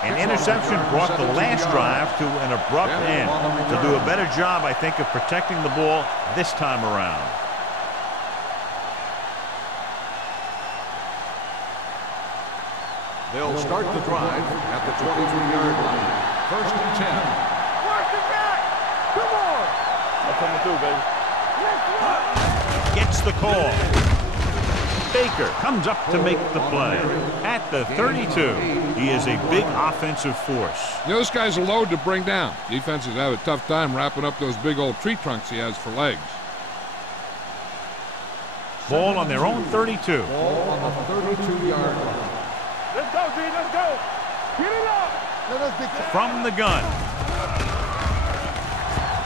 An interception brought the last drive to an abrupt end. They'll do a better job, I think, of protecting the ball this time around. They'll start the drive at the 23-yard line. First and 10. Work it back. Come on. I'm coming through, baby. Gets the call. Baker comes up to make the play. At the 32, he is a big offensive force. You know, this guy's a load to bring down. Defenses have a tough time wrapping up those big old tree trunks he has for legs. Ball on their own 32. Ball on the 32-yard line. Let's go, D. Let's go. Get it up. Let us get From the gun.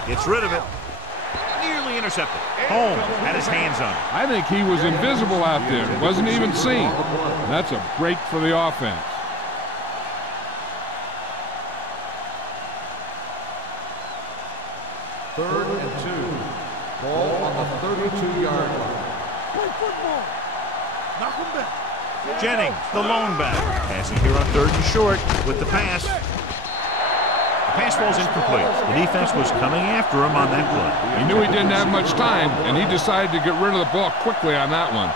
Gets rid of it. Nearly intercepted. Holmes had his hands on it. I think he was invisible out there. Wasn't even seen. And that's a break for the offense. Third and 2. Ball on the 32-yard line. play football. Knock him back. Jennings, the lone back. Passing here on 3rd and short with the pass. The pass ball's incomplete. The defense was coming after him on that play. He knew he didn't have much time, and he decided to get rid of the ball quickly on that one.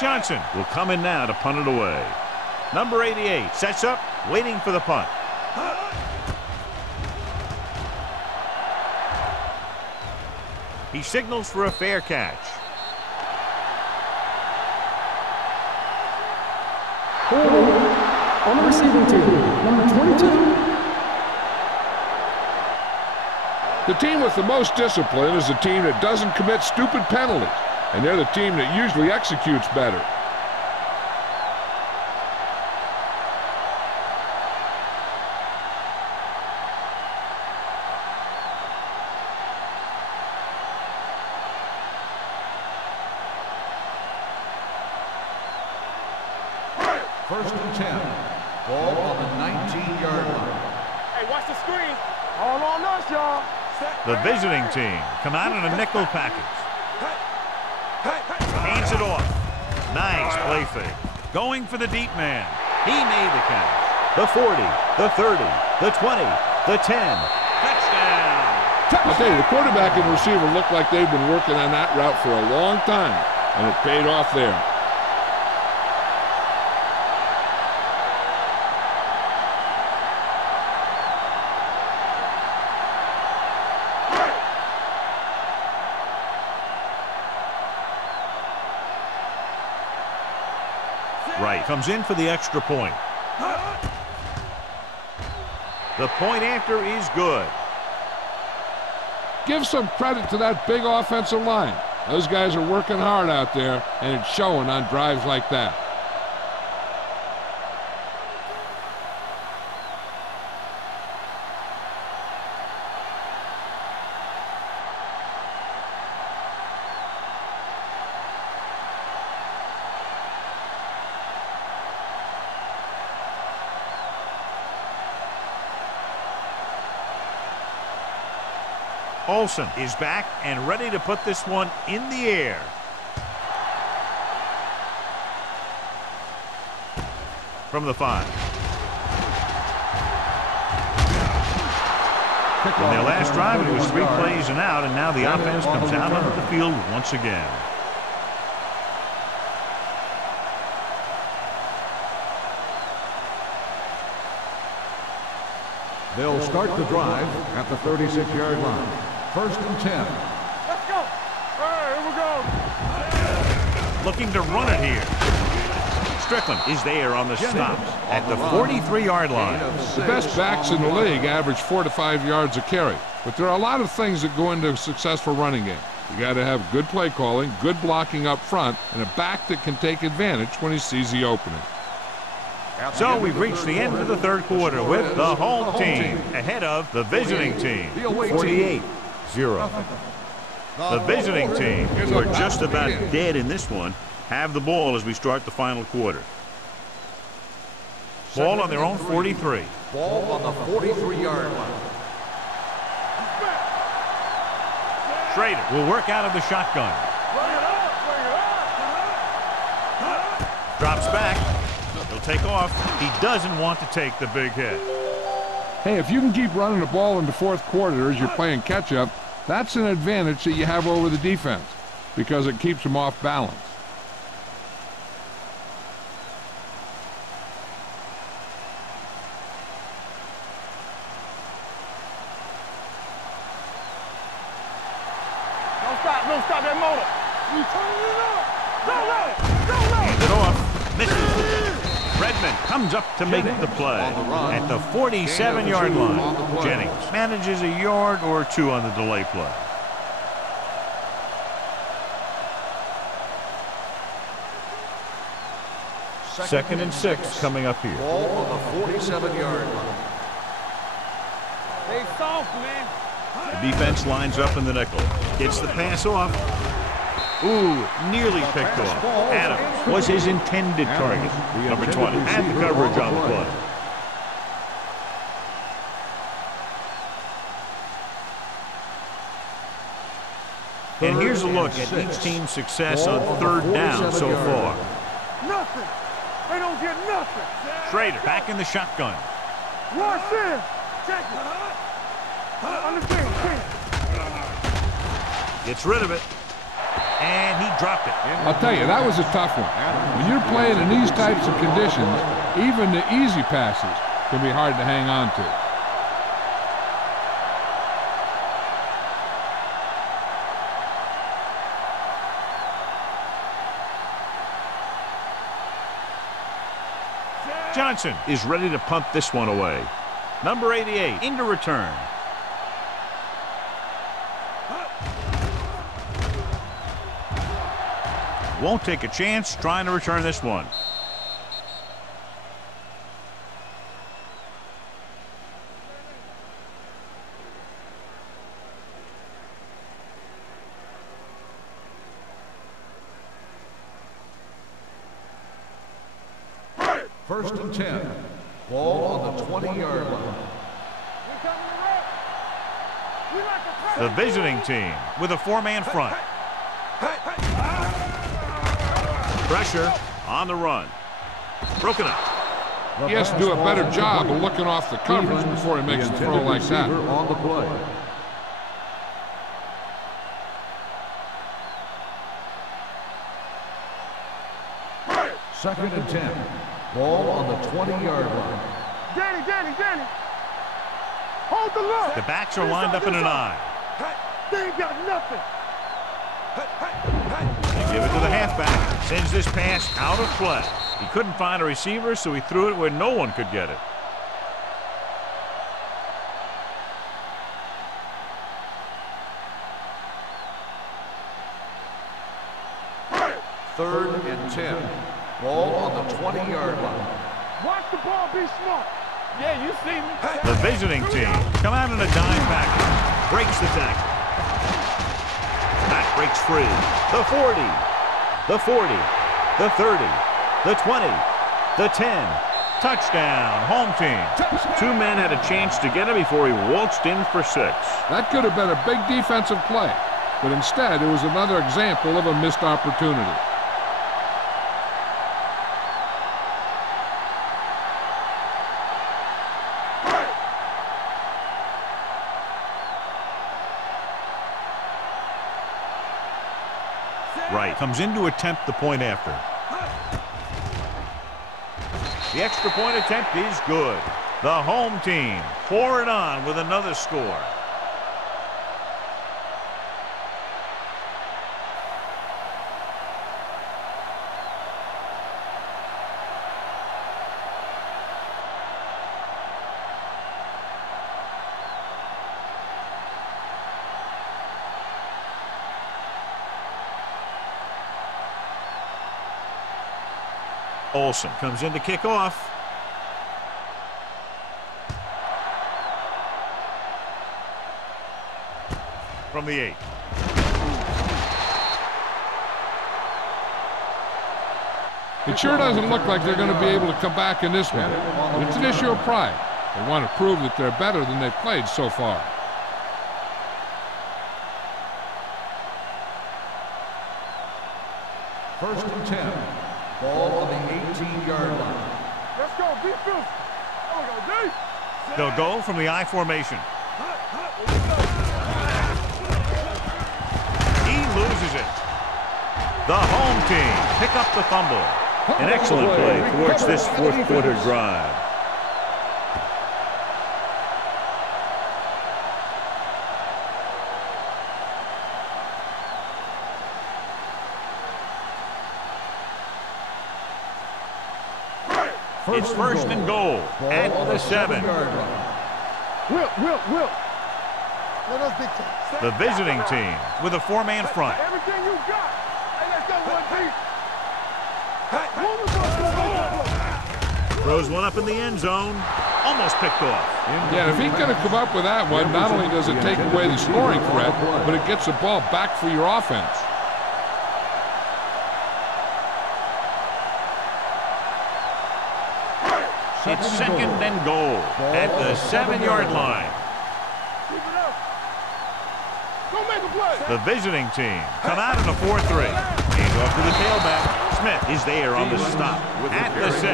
Johnson will come in now to punt it away. Number 88 sets up, waiting for the punt. He signals for a fair catch. Holding On the receiving team, number 22. The team with the most discipline is the team that doesn't commit stupid penalties, and they're the team that usually executes better. First and 10. Ball on the 19-yard line. Hey, watch the screen. All on us, y'all. The visiting team come out in a nickel package. Hands it off. Nice play fake. Going for the deep man. He made the catch. The 40, the 30, the 20, the 10. Touchdown. I'll tell you, the quarterback and receiver look like they've been working on that route for a long time, and it paid off there. Right, comes in for the extra point. The point after is good. Give some credit to that big offensive line. Those guys are working hard out there, and it's showing on drives like that. Olsen is back and ready to put this one in the air. From the 5. In their last drive, it was 3 plays and out, and now the offense comes out onto the field once again. They'll start the drive at the 36-yard line. First and 10. Let's go. All right, here we go. Looking to run it here. Strickland is there on the stop at the 43-yard line. The best backs in the league average 4 to 5 yards a carry, but there are a lot of things that go into a successful running game. You got to have good play calling, good blocking up front, and a back that can take advantage when he sees the opening. So we've reached the end of the third quarter with the home team ahead of the visiting team, 48-0. The visiting team, who are just about dead in this one, have the ball as we start the final quarter. Ball on their own 43. Ball on the 43-yard line. Schrader will work out of the shotgun. Drops back. He'll take off. He doesn't want to take the big hit. Hey, if you can keep running the ball in the fourth quarter as you're playing catch-up, that's an advantage that you have over the defense because it keeps them off balance. Don't stop that motor. You turning it up. Don't let it. Hands it off. Misses. Redmond comes up to make the play at the 47-yard line. Jennings manages a yard or two on the delay play. Second and 6 coming up here. Ball on the 47-yard line. Stay soft, man. The defense lines up in the nickel. Gets the pass off. Ooh, nearly picked off. Adams was his intended target. Number 20 had the coverage on the play. And here's a look at each team's success on third down so far. Nothing. They don't get nothing. Schrader back in the shotgun. Rush in. Check it. Understand. Gets rid of it. And he dropped it. I'll tell you, that was a tough one. When you're playing in these types of conditions, even the easy passes can be hard to hang on to. Johnson is ready to punt this one away. Number 88 into return. Won't take a chance trying to return this one. First and 10. Ball on the 20-yard line. The visiting team with a four-man front. Pressure on the run. Broken up. He has to do a better job of looking off the coverage before he makes a throw like that. On the play. Second and 10. Ball on the 20-yard line. Danny. Hold the look. The backs are lined up in an eye. They ain't got nothing. They give it to the halfback. Sends this pass out of play. He couldn't find a receiver, so he threw it where no one could get it. Third and 10. Ball on the 20-yard line. Watch the ball, be smart. Yeah, you see me. The visiting team come out in a dime package. Breaks the tackle. That breaks free. The 40. The 40. The 30. The 20. The 10. Touchdown, home team. Two men had a chance to get him before he waltzed in for 6. That could have been a big defensive play, but instead it was another example of a missed opportunity. Right, comes in to attempt the point after. The extra point attempt is good. The home team pour it on with another score. Olsen comes in to kick off. From the 8. It sure doesn't look like they're going to be able to come back in this one, but it's an issue of pride. They want to prove that they're better than they've played so far. First and 10. Ball on the 18-yard line. Let's go, defense. There we go, D. They'll go from the I formation. He loses it. The home team pick up the fumble. An excellent play towards this fourth quarter drive. It's first and goal at the 7. Will. Let us dictate. The visiting team with a four-man front. Everything you got. Hey, let's go, one deep. Throws one up in the end zone. Almost picked off. Yeah, if he could have come up with that one, not only does it take away the scoring threat, but it gets the ball back for your offense. It's second and goal at the 7-yard line. Keep it up. Go make a play. The visiting team come out in a 4-3. Hands off to the tailback. Smith is there on the stop at the 6.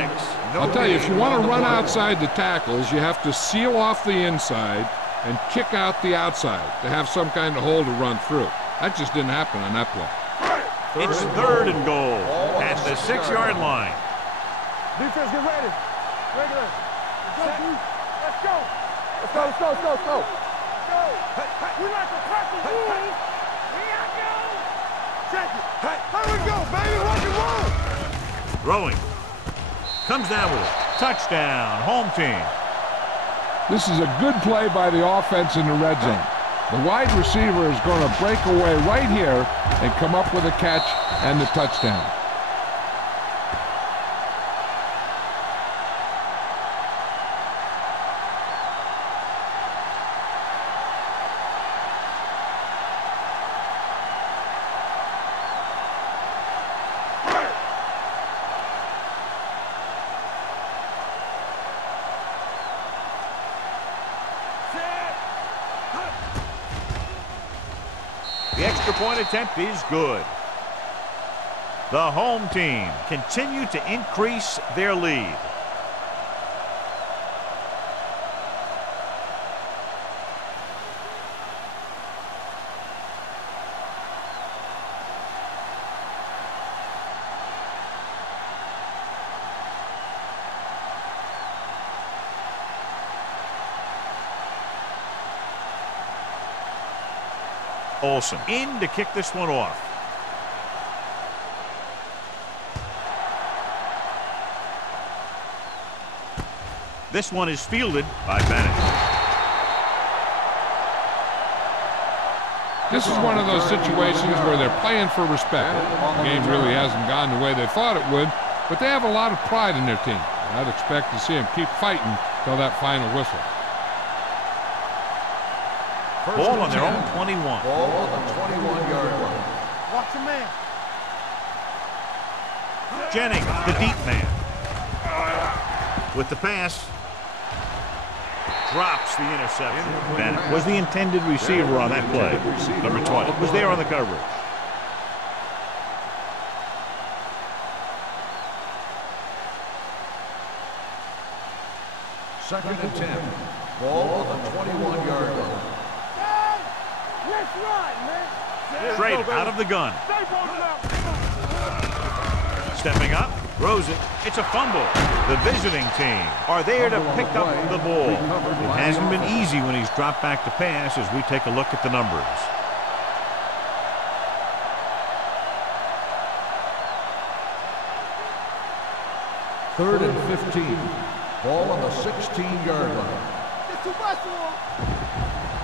I'll tell you, if you want to run outside the tackles, you have to seal off the inside and kick out the outside to have some kind of hole to run through. That just didn't happen on that play. It's third and goal at the 6-yard line. Defense, get ready. Regular. Let's go. Let's go. We like to practice rules. Here I go. Check it. Here we go, baby. Rock and roll. Throwing. Comes down with it. Touchdown, home team. This is a good play by the offense in the red zone. The wide receiver is going to break away right here and come up with a catch and the touchdown. The extra point attempt is good. The home team continue to increase their lead. Olsen in to kick this one off. This one is fielded by Bennett. This is one of those situations where they're playing for respect. The game really hasn't gone the way they thought it would, but they have a lot of pride in their team. I'd expect to see them keep fighting till that final whistle. Ball on their own 21. Ball on the 21-yard line. Watch your man. Jennings, the deep man. With the pass. Drops the interception. Bennett was the intended receiver on that play. Number 20 was there on the coverage. Second and 10. Ball on the 21-yard line. Let's run, man. Straight out of the gun. Stay bolted up. Stepping up, throws it. It's a fumble. The visiting team are there to pick up the ball. It hasn't been easy when he's dropped back to pass as we take a look at the numbers. Third and 15. Ball on the 16-yard line. It's too much for him.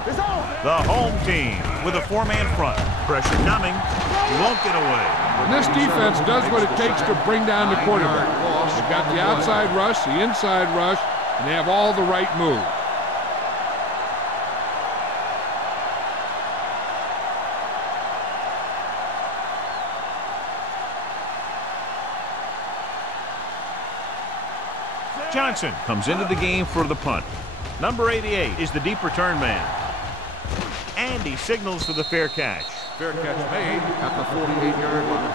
It's on. The home team with a four-man front. Pressure coming. He won't get away. And this defense does what it takes to bring down the quarterback. They've got the outside rush, the inside rush, and they have all the right moves. Johnson comes into the game for the punt. Number 88 is the deep return man. And he signals for the fair catch. Fair catch made at the 48-yard line.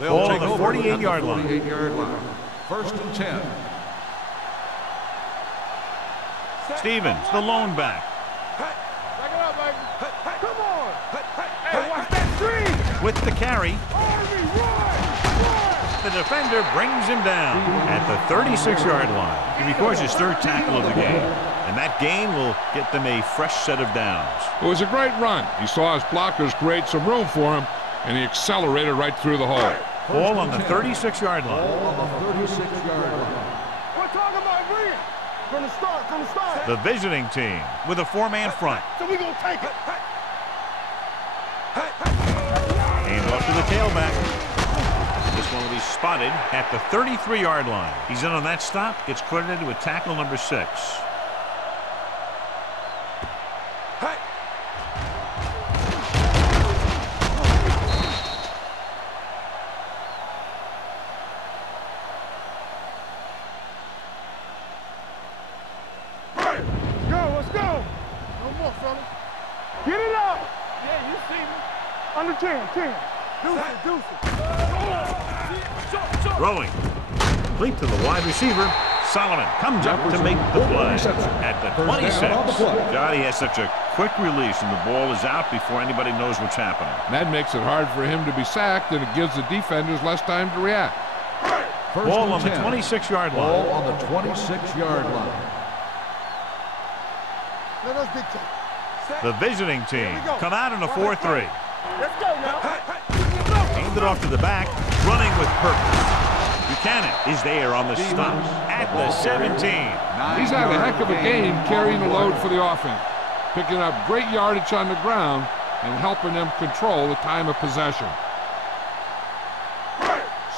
Ball on the 48-yard line. 48-yard line. First and 10. Stevens, the lone back. Back it up, baby. Come on. Hey, watch that screen. With the carry. Army, run. The defender brings him down at the 36-yard line. He records his third tackle of the game. And that gain will get them a fresh set of downs. It was a great run. He saw his blockers create some room for him, and he accelerated right through the hole. Ball on the 36-yard line. Ball on the 36-yard line. We're talking about agreeing. From the start. The visiting team with a four-man front. So we're going to take it. Aimed off to the tailback. This one will be spotted at the 33-yard line. He's in on that stop. Gets credited with tackle number 6. Let's go. No more, fellas. Get it up. Yeah, you see me. Under 10. Deuce it. Throwing. Complete to the wide receiver. Solomon comes up to make the play at the 26. God, he has such a quick release, and the ball is out before anybody knows what's happening. That makes it hard for him to be sacked, and it gives the defenders less time to react. Ball on the 26-yard line. Ball on the 26-yard line. Let us dictate. The visiting team come out in a 4-3. Let's go now. Aimed it off to the back, running with purpose. Buchanan is there on the stop at the 17. He's had a heck of a game carrying the load for the offense, picking up great yardage on the ground and helping them control the time of possession.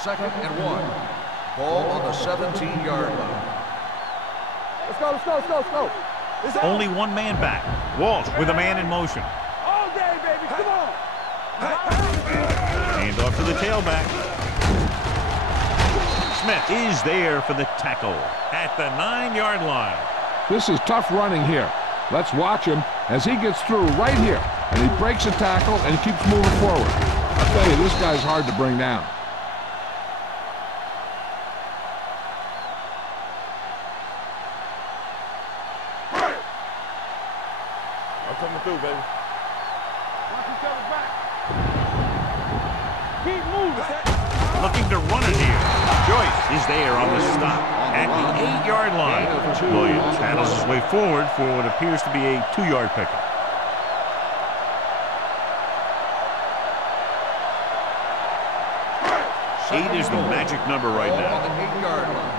2nd and 1. Ball on the 17-yard line. Let's go, let's go, let's go, let's go. It's Only one man back. Walsh with a man in motion. all day, baby. Come on. Hand off to the tailback. Smith is there for the tackle at the 9-yard line. This is tough running here. Let's watch him as he gets through right here. And he breaks a tackle and he keeps moving forward. I'll tell you, this guy's hard to bring down. I'm coming through, baby. Watch each other back. Keep moving. Looking to run it here. Joyce is there on the stop at the 8-yard line. Williams handles his way forward for what appears to be a 2-yard pickup. Eight is the magic number right Ball now. on the 8-yard line.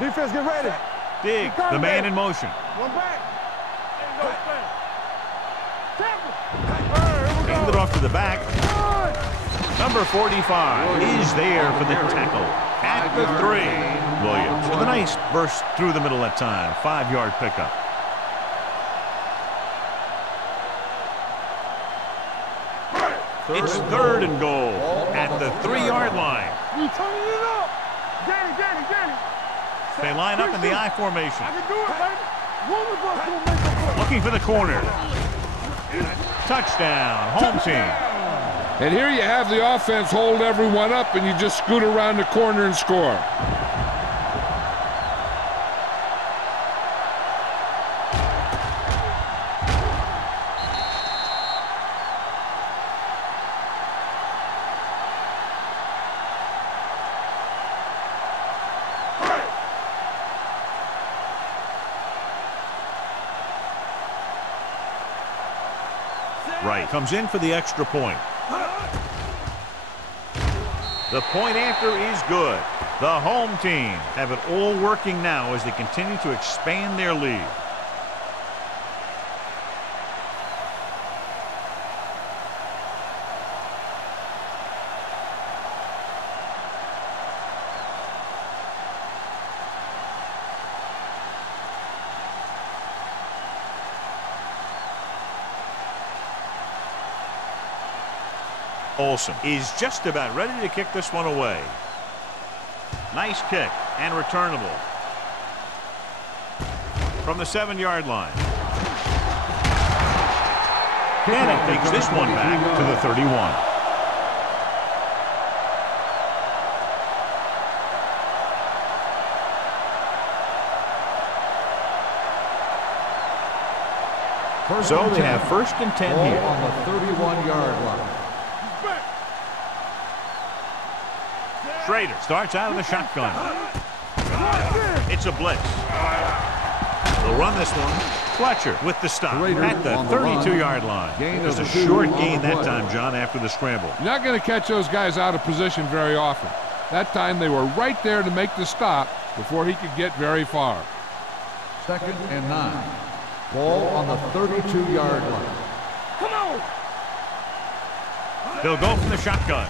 Defense, get ready. Dig, the man in motion. One back. Aimed it off to the back. Number 45 is there for the tackle at the 3. Williams with a nice burst through the middle that time. 5-yard pickup. It's 3rd and goal at the 3-yard line. You turning it up. Danny. They line up in the I formation. I can do it, baby. One of us will make a play. Looking for the corner. Touchdown, home team. And here you have the offense hold everyone up and you just scoot around the corner and score. Right, comes in for the extra point. The point after is good. The home team have it all working now as they continue to expand their lead. Olsen is just about ready to kick this one away. Nice kick and returnable. From the 7-yard line. Cannon takes this one back to the 31. So they have 1st and 10 Ball here. on the 31-yard line. Schrader starts out of the shotgun. It's a blitz. They'll run this one. Fletcher with the stop Schrader at the on the run. 32-yard line. Gain Just a of 2 short on gain the that play. time, John, after the scramble. You're not going to catch those guys out of position very often. That time they were right there to make the stop before he could get very far. 2nd and 9. Ball on the 32-yard line. Come on. They'll go from the shotgun.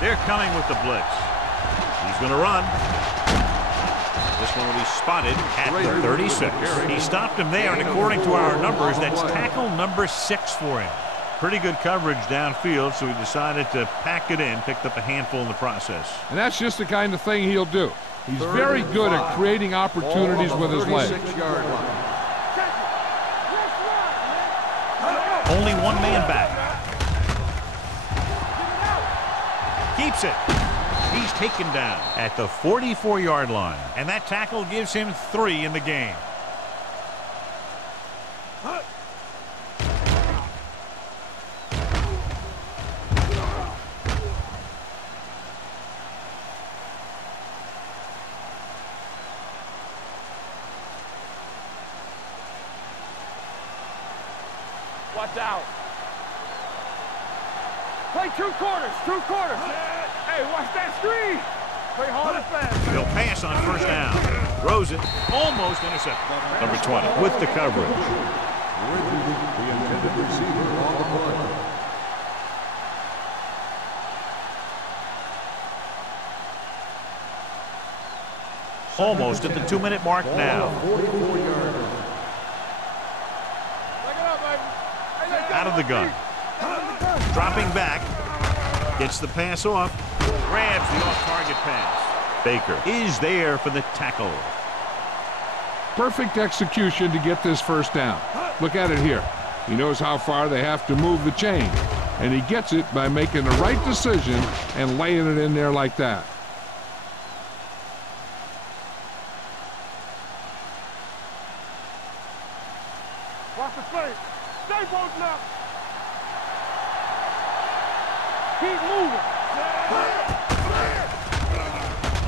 They're coming with the blitz. He's going to run. This one will be spotted at the 36. He stopped him there, and according to our numbers, that's tackle number 6 for him. Pretty good coverage downfield, so he decided to pack it in, picked up a handful in the process. And that's just the kind of thing he'll do. He's very good at creating opportunities with his legs. 36-yard line. Only one man back. Keeps it. He's taken down at the 44-yard line. And that tackle gives him 3 in the game. Watch out. Play two quarters, two quarters. Hey, watch that screen. Play hard and fast. They'll pass on first down. Throws it. Almost intercepted. Number 20 with the coverage. The intended receiver on the play. Almost at the 2-minute mark now. 44-yard. Out of the gun. Dropping back. Gets the pass off. Grabs the off-target pass. Baker is there for the tackle. Perfect execution to get this first down. Look at it here. He knows how far they have to move the chain, and he gets it by making the right decision and laying it in there like that. Watch the play. Stay posting up. Keep moving.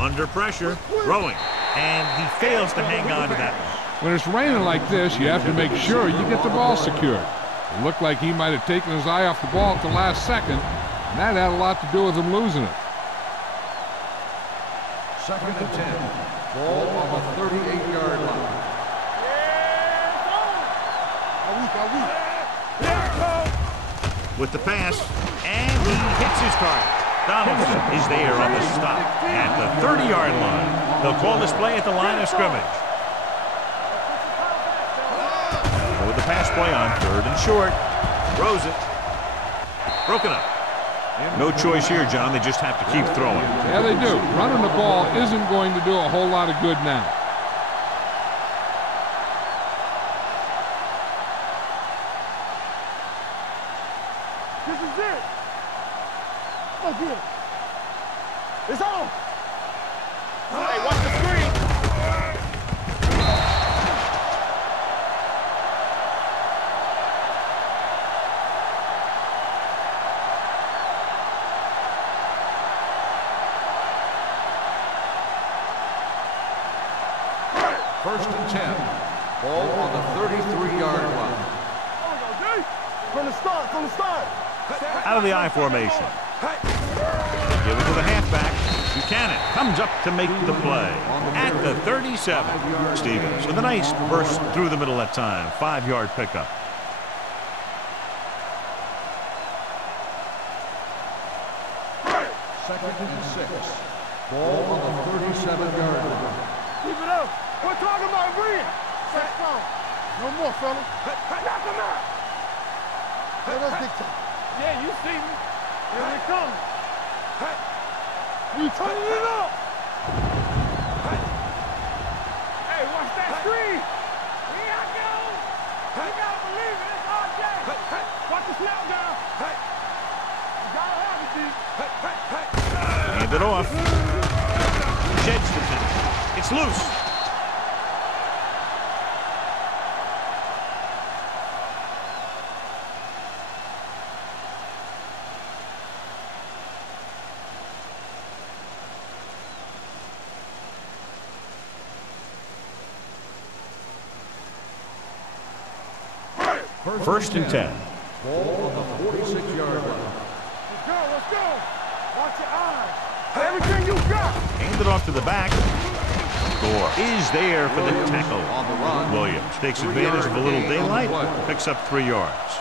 Under pressure, throwing, and he fails to hang on to that one. When it's raining like this, you have to make sure you get the ball secured. It looked like he might have taken his eye off the ball at the last second, and that had a lot to do with him losing it. 2nd and 10. Ball on the 38-yard line. With the pass, and he hits his target. Donaldson is there on the stop at the 30-yard line. They'll call this play at the line of scrimmage. With the pass play on 3rd and short. Throws it. Broken up. No choice here, John. They just have to keep throwing. Yeah, they do. Running the ball isn't going to do a whole lot of good now. This is it. Go get it. It's on. Hey, watch the screen. First and 10. Ball on the 33-yard line. From the start, from the start. Out of the I formation. Give it to the halfback. Buchanan comes up to make the play at the 37. Stevens with a nice burst through the middle that time. 5-yard pickup. Second and 6. Ball on the 37-yard line. Keep it up. We're talking about agreeing. Set phone. No more, fella. Knock him out. Let us dictate. Yeah, you see me. Here they come. You turning it up. Hey, watch that screen. Here I go. You gotta believe it. It's RJ. Watch the snap down. You gotta have it, D. Hand it off. Sheds the finish. It's loose. First and 10. Ball on the 46-yard line. Let's go, let's go. Watch your eyes. Everything you got. Hand it off to the back. Gore is there for the tackle. On the run. Williams takes advantage of a little daylight, picks up 3 yards.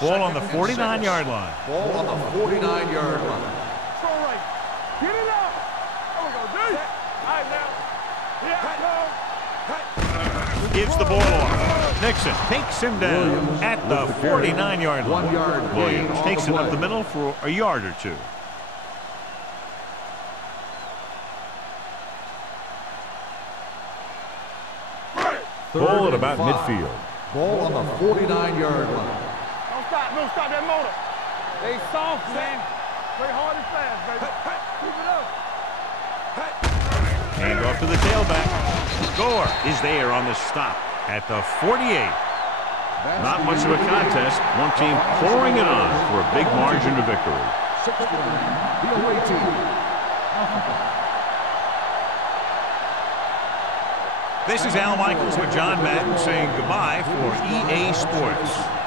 Ball on the 49-yard line. Ball on the 49-yard line. It's all right. Get it out. There we go, D. All right, now. Here I go. Gives the ball off. Nixon takes him down at the 49-yard line. 1 yard gain Williams on takes the it up play. the middle for a yard or two. Ball at about midfield. Ball on the 49-yard line. Don't stop that motor. They soft, man. Play hard and fast, baby. Keep it up. Hand off to the tailback. Gore is there on the stop at the 48. Not much of a contest. One team pouring it on for a big margin of victory. 6-1, the away team. This is Al Michaels with John Madden saying goodbye for EA Sports.